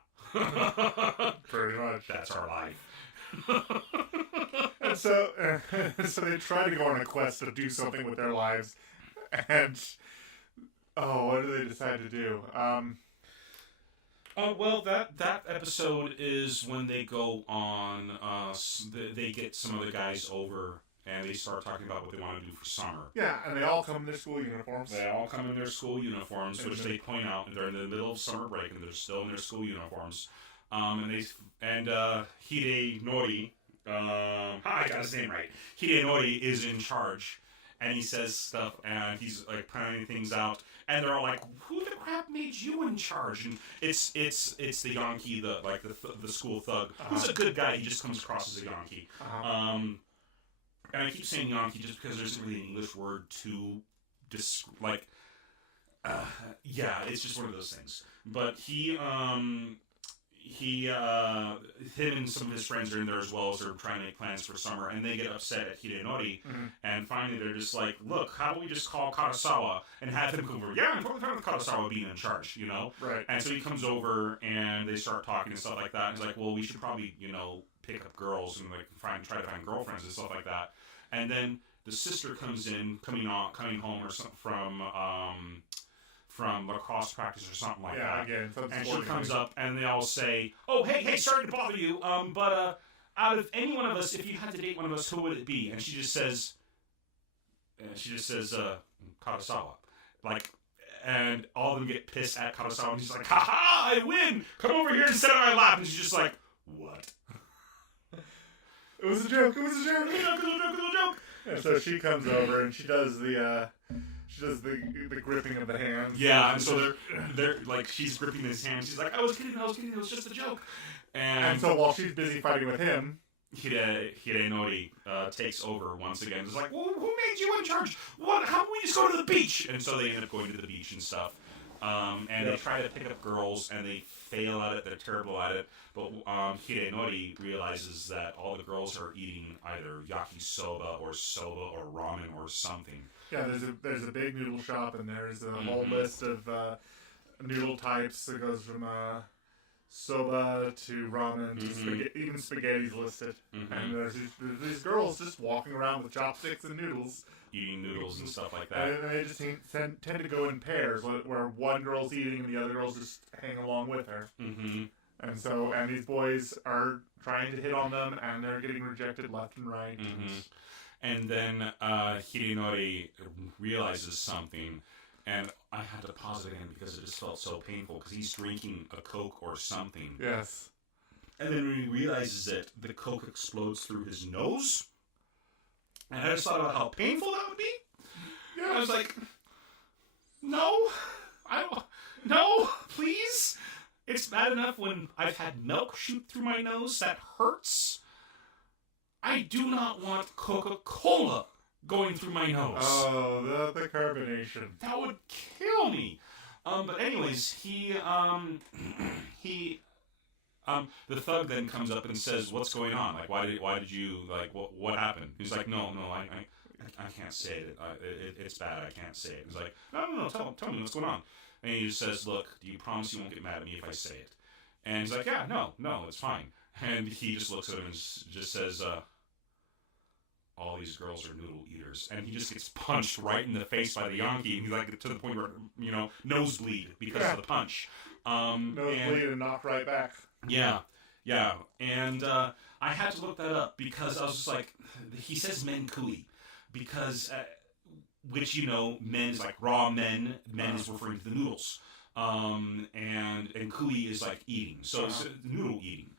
Pretty much. That's our life. And so they try to go on a quest to do something with their lives, and what do they decide to do? Well, that episode is when they go on. They get some other guys over, and they start talking about what they want to do for summer. Yeah, and they all come in their school uniforms. They all come in their school uniforms, which they point out they're in the middle of summer break, and they're still in their school uniforms. And Hidenori, I got his name right. Hidenori is in charge, and he says stuff, and he's like planning things out, and they're all like, "Who the crap made you in charge?" And it's the Yankee, the school thug, who's a good guy. He just comes across as a Yankee. And I keep saying Yankee just because there isn't really an English word to it's just one of those things. But him and some of his friends are in there as well as they're trying to make plans for summer, and they get upset at Hidenori, and finally they're just like, look, how do we just call Karasawa and have him come over? Yeah, I'm totally fine with Karasawa being in charge, Right. And so he comes over, and they start talking and stuff like that, and he's like, well, we should probably, pick up girls and try to find girlfriends and stuff like that. And then the sister comes in, coming home or something from lacrosse practice or something like that. Again, and she comes up, and they all say, "Oh, hey, sorry to bother you, but out of any one of us, if you had to date one of us, who would it be?" And she just says, Karasawa. And all of them get pissed at Karasawa, and she's like, "Ha ha, I win! Come over here and sit on my lap." And she's just like, "What?" It was a joke. It was a joke. And so she comes over and she does the gripping of the hands. Yeah, and so they're like, she's gripping his hand. She's like, I was kidding, it was just a joke. And so while she's busy fighting with him, Hidenori takes over once again. It's like, well, who made you in charge? How about we just go to the beach? And so they end up going to the beach and stuff. And they try to pick up girls, and they fail at it. They're terrible at it. But Hidenori realizes that all the girls are eating either yakisoba or ramen or something. Yeah, there's a big noodle shop, and there's a whole list of noodle types that goes from soba to ramen to spaghetti. Even spaghetti's listed. And there's these girls just walking around with chopsticks and noodles. Eating noodles and stuff like that. And they just tend to go in pairs, where one girl's eating and the other girls just hang along with her. And these boys are trying to hit on them, and they're getting rejected left and right. And then Hidenori realizes something, and I had to pause it again because it just felt so painful, because he's drinking a Coke or something. Yes. And then when he realizes it, the Coke explodes through his nose. And I just thought about how painful that would be. Yeah. I was like, no, please. It's bad enough when I've had milk shoot through my nose. That hurts. I do not want Coca-Cola going through my nose. Oh, the carbonation. That would kill me. But anyways, the thug then comes up and says, "What's going on? Like, why did you, like, what happened?" He's like, "No, I can't say it. It's bad. I can't say it." He's like, "No, tell me what's going on." And he just says, "Look, do you promise you won't get mad at me if I say it?" And he's like, "Yeah, no, it's fine." And he just looks at him and just says, "All these girls are noodle eaters," and he just gets punched right in the face by the Yankee, and he's like to the point where nosebleed because of the punch. Nosebleed and knocked right back. Yeah, and I had to look that up because I was just like, he says men kui, because, which, men is like raw men is referring to the noodles, and kui is like eating, so it's noodle eating.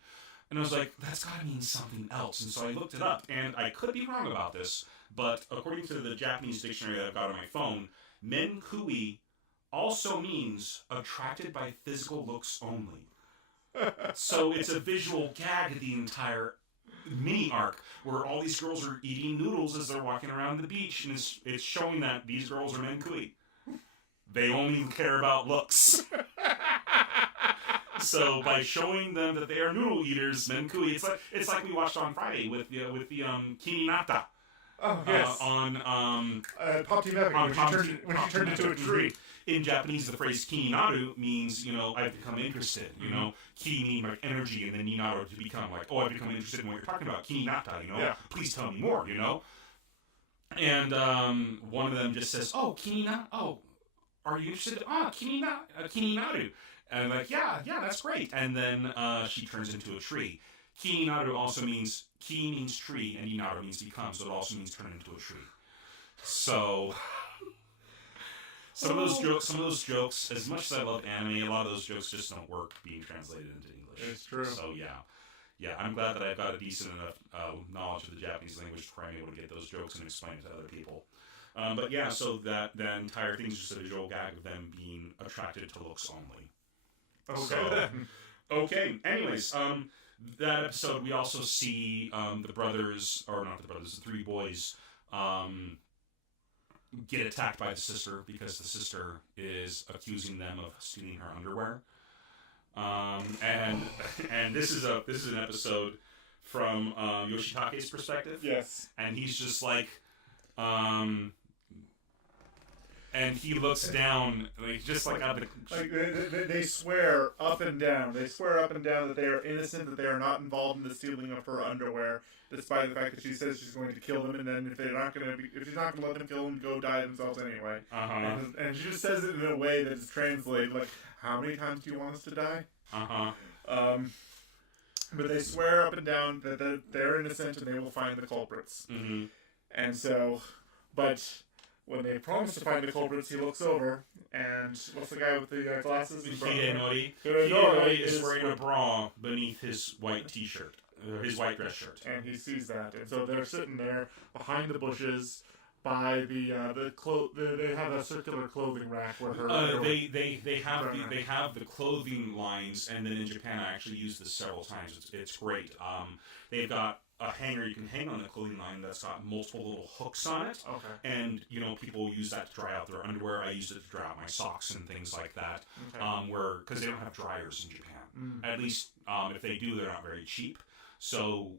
And I was like, that's gotta mean something else, and so I looked it up, and I could be wrong about this, but according to the Japanese dictionary that I've got on my phone, men kui also means attracted by physical looks only. So it's a visual gag, the entire mini arc, where all these girls are eating noodles as they're walking around the beach, and it's showing that these girls are men kui. They only care about looks. So by showing them that they are noodle eaters, men kui, it's like we watched on Friday with the Kininata. Oh yes. On Pop Team Epic, when she turned into a tree. In Japanese, the phrase kininaru means, I've become interested, Ki meaning like energy, and then ninaru to become like, oh, I've become interested in what you're talking about. Kininata, please tell me more, And one of them just says, oh, kinina, oh, are you interested? Kininaru. And I'm like, yeah, that's great. And then she turns into a tree. Kininaru also means, ki means tree, and inaru means become, so it also means turn into a tree. So... Some of those jokes, as much as I love anime, a lot of those jokes just don't work being translated into English. It's true. So yeah, I'm glad that I've got a decent enough knowledge of the Japanese language where I'm able to get those jokes and explain it to other people. But yeah, so that entire thing's just a visual gag of them being attracted to looks only. Okay. Anyways, that episode we also see the three boys. Get attacked by the sister because the sister is accusing them of stealing her underwear, and this is an episode from Yoshitake's perspective. Yes, and he's just like, and he looks down, like just like out of the. Like they swear up and down. They swear up and down that they are innocent, that they are not involved in the stealing of her underwear, despite the fact that she says she's going to kill them, and then if she's not going to let them kill them, go die themselves anyway. And she just says it in a way that is translated like, "How many times do you want us to die?" But they swear up and down that they're innocent and they will find the culprits. And so, but when they promise to find the culprits, he looks over, and what's the guy with the glasses? Hidenori is wearing a bra beneath his white t-shirt, his white dress shirt. And he sees that, and so they're sitting there behind the bushes by they have a circular clothing rack where her. They have the clothing lines, and then in Japan I actually used this several times. It's great. They've got a hanger you can hang on the clothing line that's got multiple little hooks on it. Okay. And people use that to dry out their underwear. I used it to dry out my socks and things like that. Okay. Because they don't have dryers in Japan. At least if they do, they're not very cheap. So,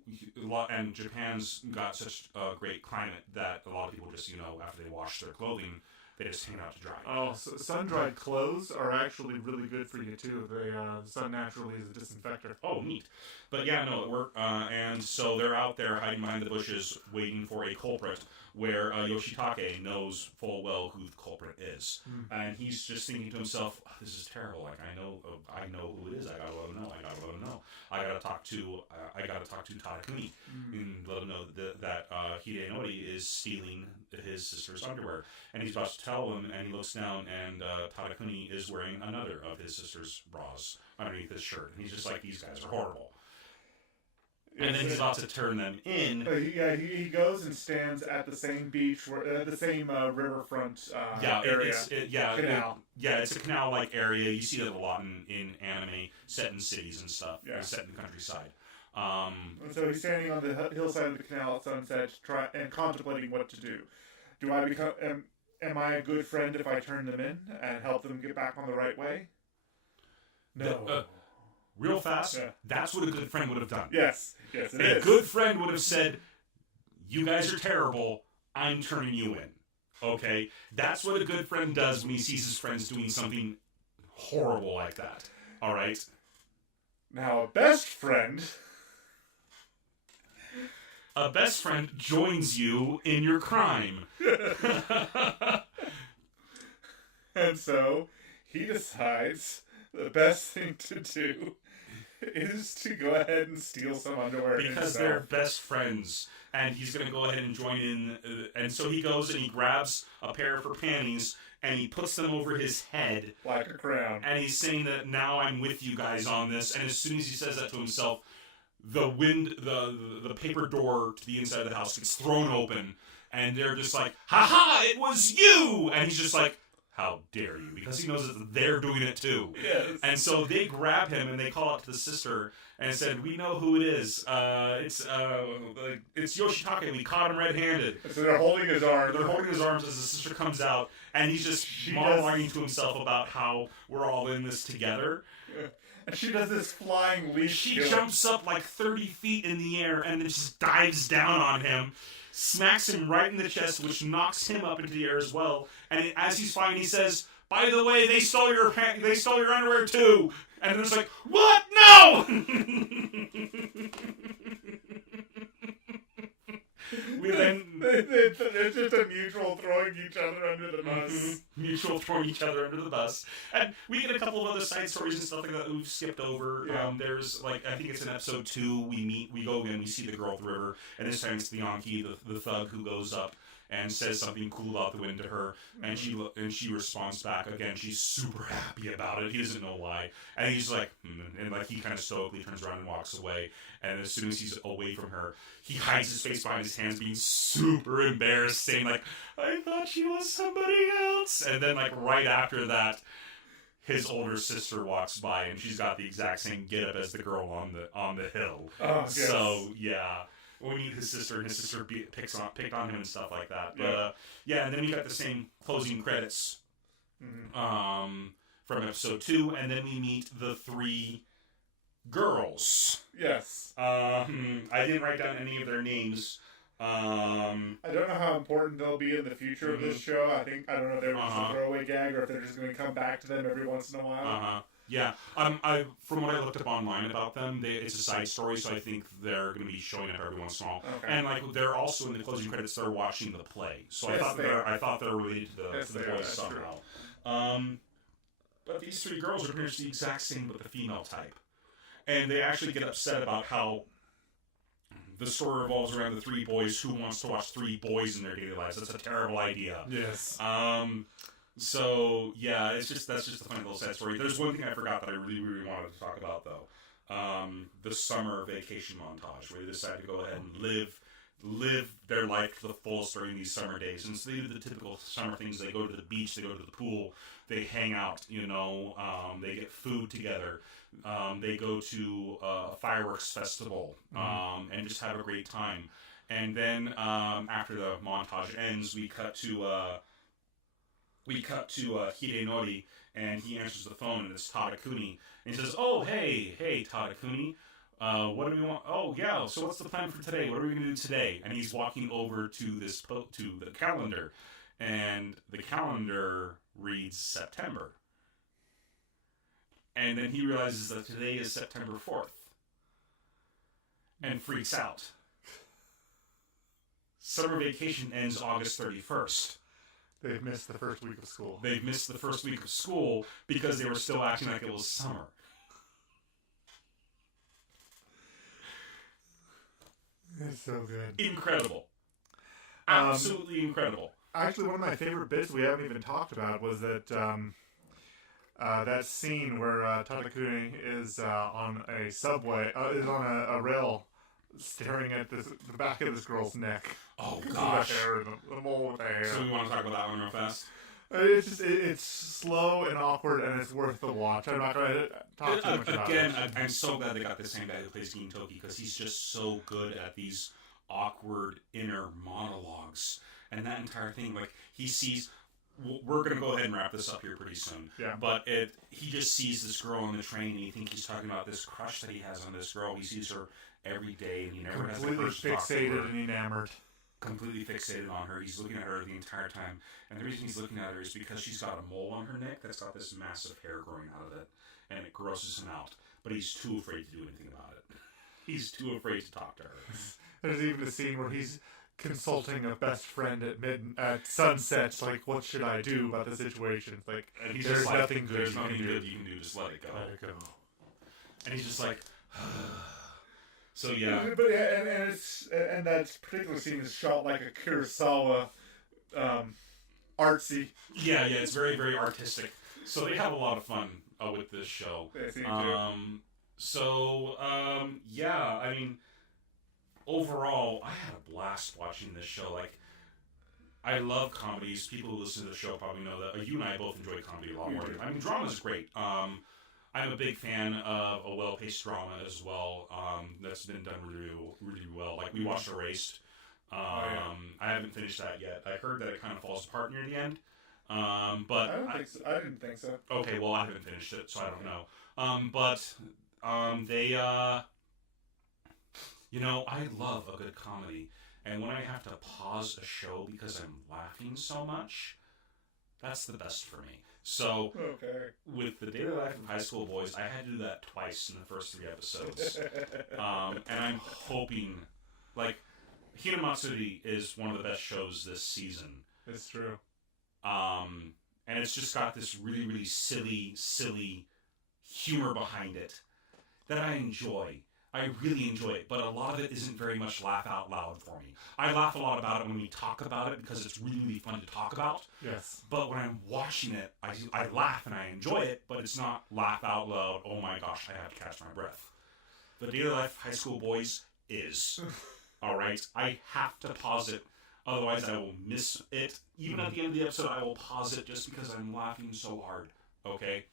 and Japan's got such a great climate that a lot of people just, after they wash their clothing, they just hang it out to dry. Oh, so sun-dried clothes are actually really good for you, too. The sun naturally is a disinfector. Oh, neat. But yeah, no, it worked. And so they're out there hiding behind the bushes waiting for a culprit where Yoshitake knows full well who the culprit is. And he's just thinking to himself, oh, this is terrible. Like, I know who it is. I gotta let him know. I gotta talk to Tadakuni and let him know that Hidenori is stealing his sister's underwear. And he's about to tell him, and he looks down, and Tadakuni is wearing another of his sister's bras underneath his shirt. And he's just like, these guys are horrible. And then he's about to turn them in. He goes and stands at the same beach, the same riverfront area. Canal. It's a canal-like area. You see that a lot in anime, set in cities and stuff. Yeah. Set in the countryside. And so he's standing on the hillside of the canal at sunset, and contemplating what to do. Do I become? Am I a good friend if I turn them in and help them get back on the right way? No. Real fast, That's what a good friend would have done. Yes, it is. A good friend would have said, you guys are terrible, I'm turning you in. Okay? That's what a good friend does when he sees his friends doing something horrible like that. Alright? Now, a best friend joins you in your crime. And so, he decides the best thing to do is to go ahead and steal some underwear because himself. They're best friends, and he's going to go ahead and join in. And so he goes and he grabs a pair of her panties and he puts them over his head like a crown. And he's saying that now I'm with you guys on this. And as soon as he says that to himself, the paper door to the inside of the house gets thrown open, and they're just like, "Ha-ha! It was you!" And he's just like, how dare you? Because he knows that they're doing it too. Yes. And so they grab him and they call out to the sister and said, "We know who it is. It's Yoshitake. We caught him red-handed." So they're holding his arms. They're holding his arms as the sister comes out, and he's just monologuing to himself about how we're all in this together. Yeah. And she does this flying leap. She jumps up like 30 feet in the air and then just dives down on him. Smacks him right in the chest, which knocks him up into the air as well. And as he's flying, he says, "By the way, they stole your underwear too." And it's like, "What? No!" It's just a mutual throwing each other under the bus. Mutual throwing each other under the bus. And we get a couple of other side stories and stuff like that we've skipped over. Yeah. There's, I think it's in episode 2, we go and we see the girl at the river, and this time it's the Yankee, the thug, who goes up and says something cool out the wind to her, and she responds back. Again, she's super happy about it. He doesn't know why, and he's like, and he kind of stoically turns around and walks away. And as soon as he's away from her, he hides his face behind his hands, being super embarrassed, saying like, "I thought she was somebody else." And then right after that, his older sister walks by, and she's got the exact same getup as the girl on the hill. Oh, yes. So yeah. We meet his sister, and his sister picked on him and stuff like that. But and then we got the same closing credits from episode 2, and then we meet the 3 girls. Yes. I didn't write down any of their names. I don't know how important they'll be in the future of this show. I don't know if they're just a throwaway gag or if they're just going to come back to them every once in a while. Yeah. From what I looked up online about them, it's a side story, so I think they're going to be showing up every once in a while. Okay. And they're also in the closing credits. They're watching the play, so yes, I thought they were related to the boys somehow. But these 3 girls are pretty much the exact same with the female type, and they actually get upset about how the story revolves around the 3 boys. Who wants to watch 3 boys in their daily lives? That's a terrible idea. Yes. So yeah, that's just a funny little sad story. There's one thing I forgot that I really, really wanted to talk about though. The summer vacation montage where they decide to go ahead and live live their life to the fullest during these summer days. And so they do the typical summer things. They go to the beach, they go to the pool, they hang out, they get food together, they go to a fireworks festival, and just have a great time. And then after the montage ends, we cut to Hidenori, and he answers the phone, and it's Tadakuni. And he says, "Oh, hey, Tadakuni. What do we want? Oh, yeah, so what's the plan for today? What are we going to do today?" And he's walking over to the calendar, and the calendar reads September. And then he realizes that today is September 4th, and freaks out. Summer vacation ends August 31st. They've missed the first week of school. They've missed the first week of school because they were still acting like it was summer. It's so good. Incredible. Absolutely incredible. Actually, one of my favorite bits we haven't even talked about was that that scene where Tadakuni is on a subway, is on a rail, staring at the back of this girl's neck. Oh, gosh. The mole with the hair. So we want to talk about that one real fast? It's slow and awkward, and it's worth the watch. I'm not going to talk too much about it. Again, I'm so glad they got the same guy who plays Gintoki, because he's just so good at these awkward inner monologues. And that entire thing, like, he sees... We're going to go ahead and wrap this up here pretty soon. Yeah. But he just sees this girl on the train, and he thinks he's talking about this crush that he has on this girl. He sees her every day, and he never has the courage to talk to her. Completely fixated and enamored. Completely fixated on her. He's looking at her the entire time. And the reason he's looking at her is because she's got a mole on her neck that's got this massive hair growing out of it. And it grosses him out. But he's too afraid to do anything about it. He's too afraid to talk to her. There's even a scene where he's consulting a best friend at sunset, like, what should I do about the situation? Like, and he's there's just like, nothing good there's you nothing can good do. you can do. Just let it go. Let it go. And he's just like... So yeah, but and that particular scene is shot like a Kurosawa, artsy. Yeah, it's very, very artistic. So they have a lot of fun with this show. They seem to. Yeah, I mean, overall, I had a blast watching this show. Like, I love comedies. People who listen to the show probably know that. You and I both enjoy comedy a lot more. I mean, drama's great. I'm a big fan of a well-paced drama as well. That's been done really, really well. Like, we watched Erased. I haven't finished that yet. I heard that it kind of falls apart near the end. But I didn't think so. Okay, well, I haven't finished it, so I don't know. I love a good comedy. And when I have to pause a show because I'm laughing so much, that's the best for me. So, with the daily life of high school boys, I had to do that twice in the first 3 episodes. And I'm hoping, like, Hinamatsuri is one of the best shows this season. It's true. And it's just got this really, really silly humor behind it that I enjoy. I really enjoy it, but a lot of it isn't very much laugh out loud for me. I laugh a lot about it when we talk about it because it's really, really fun to talk about. Yes. But when I'm watching it, I laugh and I enjoy it, but it's not laugh out loud, oh my gosh, I have to catch my breath. The Daily Life of High School Boys is. Alright? I have to pause it, otherwise I will miss it. Even at the end of the episode, I will pause it just because I'm laughing so hard. Okay?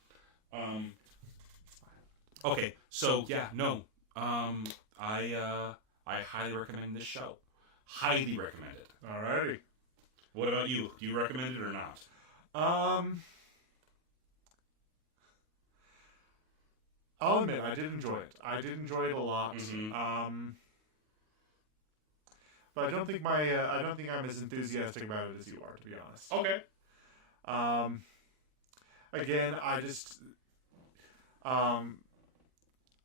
Okay, so yeah, no. I highly recommend this show. Highly recommend it. Alrighty. What about you? Do you recommend it or not? I'll admit, I did enjoy it. I did enjoy it a lot. Mm-hmm. But I don't think I'm as enthusiastic about it as you are, to be honest. Okay. Again, I just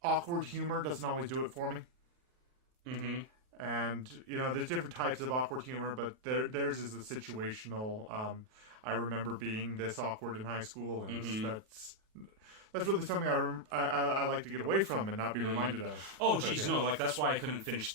awkward humor doesn't always do it for me. Mm-hmm. And, there's different types of awkward humor, but theirs is a situational, I remember being this awkward in high school, and that's really something I like to get away from and not be reminded of. Oh, geez, no, like, that's why I couldn't finish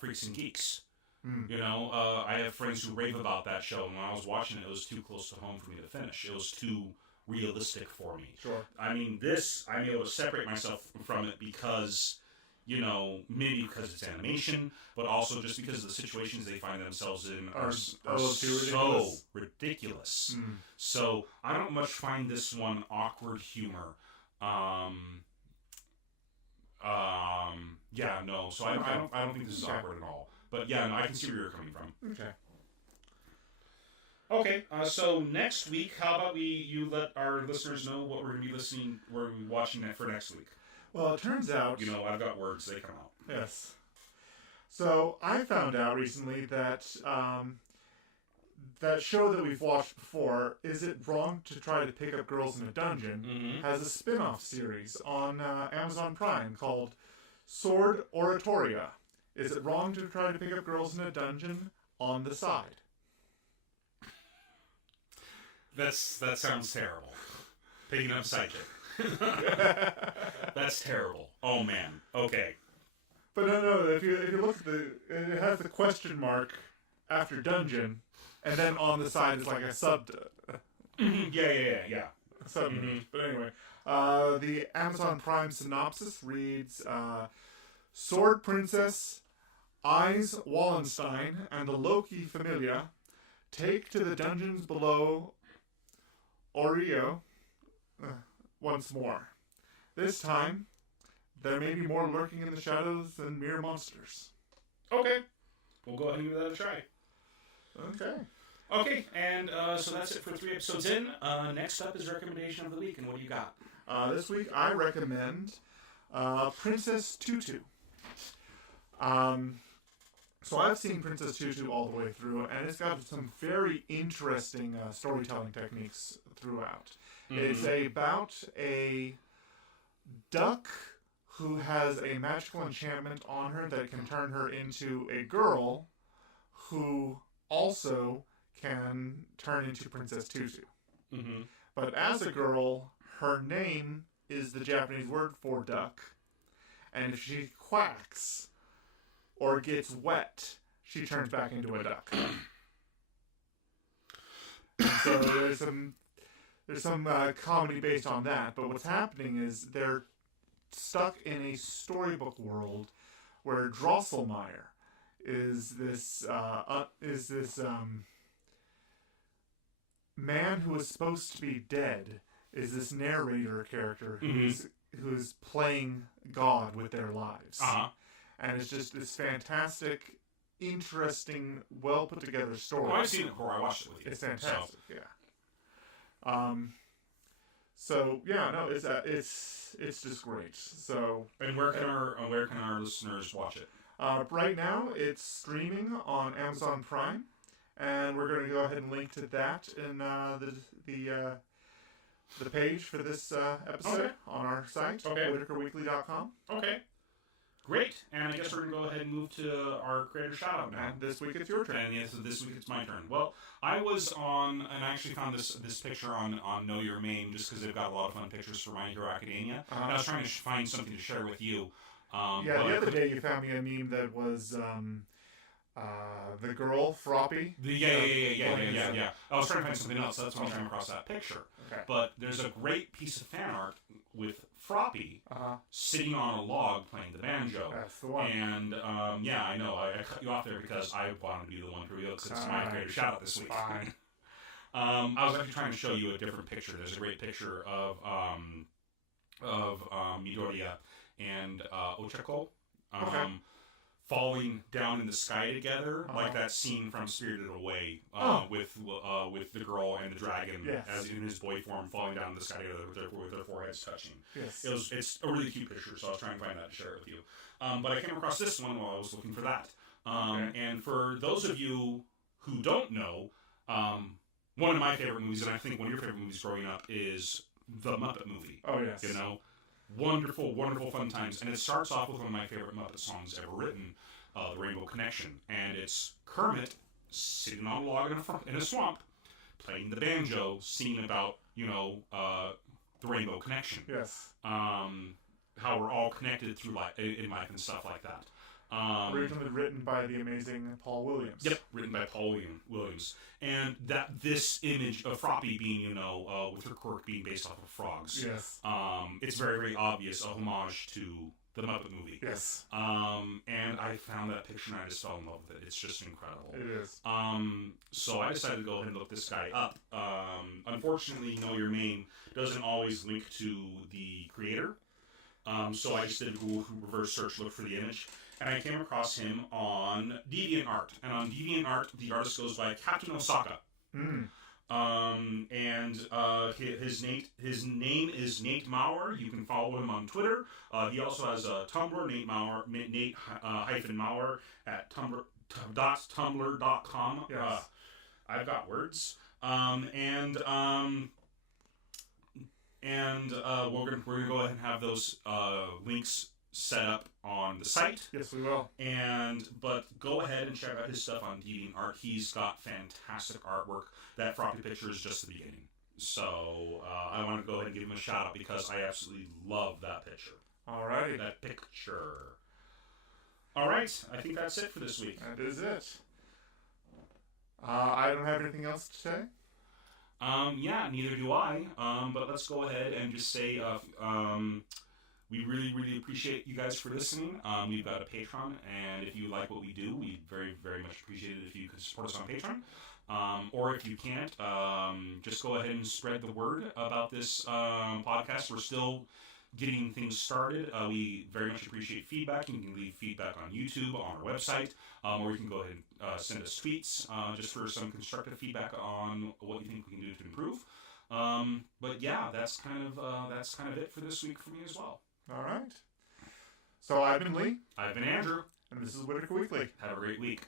Freaks and Geeks. I have friends who rave about that show, and when I was watching it, it was too close to home for me to finish. It was too realistic for me. Sure. I mean, this, I'm able to separate myself from it because you know, maybe because it's animation, but also just because the situations they find themselves in are so ridiculous. So I don't much find this one awkward humor. Yeah, no. So I don't think this is awkward at all. But yeah, no, I can see where you're coming from. Okay. So next week, how about you let our listeners know what we're going to be watching for next week? Well, it turns out... You know, I've got words. They come out. Yes. So I found out recently that that show that we've watched before, Is It Wrong to Try to Pick Up Girls in a Dungeon, has a spin-off series on Amazon Prime called Sword Oratoria. Is it wrong to try to pick up girls in a dungeon on the side? That sounds terrible. Picking up psychic. That's terrible. Oh man. Okay. But no. If you look at it has the question mark after dungeon, and then on the side is like a sub. Yeah. Sub. But anyway, the Amazon Prime synopsis reads: Sword Princess Eyes Wallenstein and the Loki Familia take to the dungeons below Oreo once more. This time, there may be more lurking in the shadows than mere monsters. Okay. We'll go ahead and give that a try. Okay, and so that's it for 3 episodes in. Next up is recommendation of the week, and what do you got? This week I recommend Princess Tutu. So I've seen Princess Tutu all the way through, and it's got some very interesting storytelling techniques throughout. It's about a duck who has a magical enchantment on her that can turn her into a girl who also can turn into Princess Tutu. But as a girl, her name is the Japanese word for duck, and if she quacks or gets wet, she turns back into a duck. And so there's some comedy based on that, but what's happening is they're stuck in a storybook world where Drosselmeyer is this man who is supposed to be dead, is this narrator character who's playing God with their lives. And it's just this fantastic, interesting, well put together story. I've seen it before. I watched it with you. It's fantastic. Yeah. So yeah, no, it's just great. So. And where can our listeners watch it? Right now, it's streaming on Amazon Prime, and we're going to go ahead and link to that in the page for this episode on our site, whittakerweekly.com. Okay. Great, and I guess we're going to go ahead and move to our creator shout-out now. And this week it's your turn. And yes, this week it's my turn. Well, I was on, and I actually found this picture on Know Your Meme, just because they've got a lot of fun pictures for My Hero Academia. And I was trying to find something to share with you. The other day you found me a meme that was the girl, Froppy. Yeah. I was trying to find something else, so that's why I came across that picture. Okay. But there's a great piece of fan art with Froppy sitting on a log playing the banjo. That's the one. And I know I cut you off there because I wanted to be the one to reveal it, because it's my creator shout out this week. Fine. I was actually trying to show you a different picture. There's a great picture of Midoriya and Ochako falling down in the sky together, like that scene from Spirited Away with the girl and the dragon as in his boy form falling down in the sky together with their foreheads touching. Yes. It's a really cute picture, so I was trying to find that to share it with you. But I came across this one while I was looking for that. And for those of you who don't know, one of my favorite movies, and I think one of your favorite movies growing up, is The Muppet Movie. Oh, yes. You know? Wonderful, wonderful fun times. And it starts off with one of my favorite Muppet songs ever written, The Rainbow Connection. And it's Kermit sitting on a log in a swamp, playing the banjo, singing about, the Rainbow Connection. Yes. How we're all connected through life, in life and stuff like that. Originally written by the amazing Paul Williams. Yep, written by Paul Williams. And this image of Froppy being, with her quirk being based off of frogs. Yes. It's very, very obvious, a homage to the Muppet movie. Yes. And I found that picture and I just fell in love with it. It's just incredible. It is. So I decided to go ahead and look this guy up. Unfortunately, Know Your Name doesn't always link to the creator. So I just did a Google reverse search, look for the image, and I came across him on DeviantArt. And on DeviantArt, the artist goes by Captain Osaka. His name is Nate Maurer. You can follow him on Twitter. He also has a Tumblr, Nate Maurer at tumblr.com. Yes. I've got words. We're gonna go ahead and have those links set up on the site. Yes, we will. But go ahead and check out his stuff on DeviantArt. He's got fantastic artwork. That floppy picture is just the beginning. So I want to go ahead and give him a shout out because I absolutely love that picture. All right. That picture. All right. I think that's it for this week. That is it. I don't have anything else to say. Yeah, neither do I. But let's go ahead and just say we really, really appreciate you guys for listening. We've got a Patreon, and if you like what we do, we very, very much appreciate it if you could support us on Patreon. Or if you can't, just go ahead and spread the word about this podcast. We're still getting things started. We very much appreciate feedback. You can leave feedback on YouTube, on our website, or you can go ahead and send us tweets just for some constructive feedback on what you think we can do to improve. But yeah, that's kind of it for this week for me as well. All right. So I've been Lee. I've been Andrew. And this is Whittaker Weekly. Have a great week.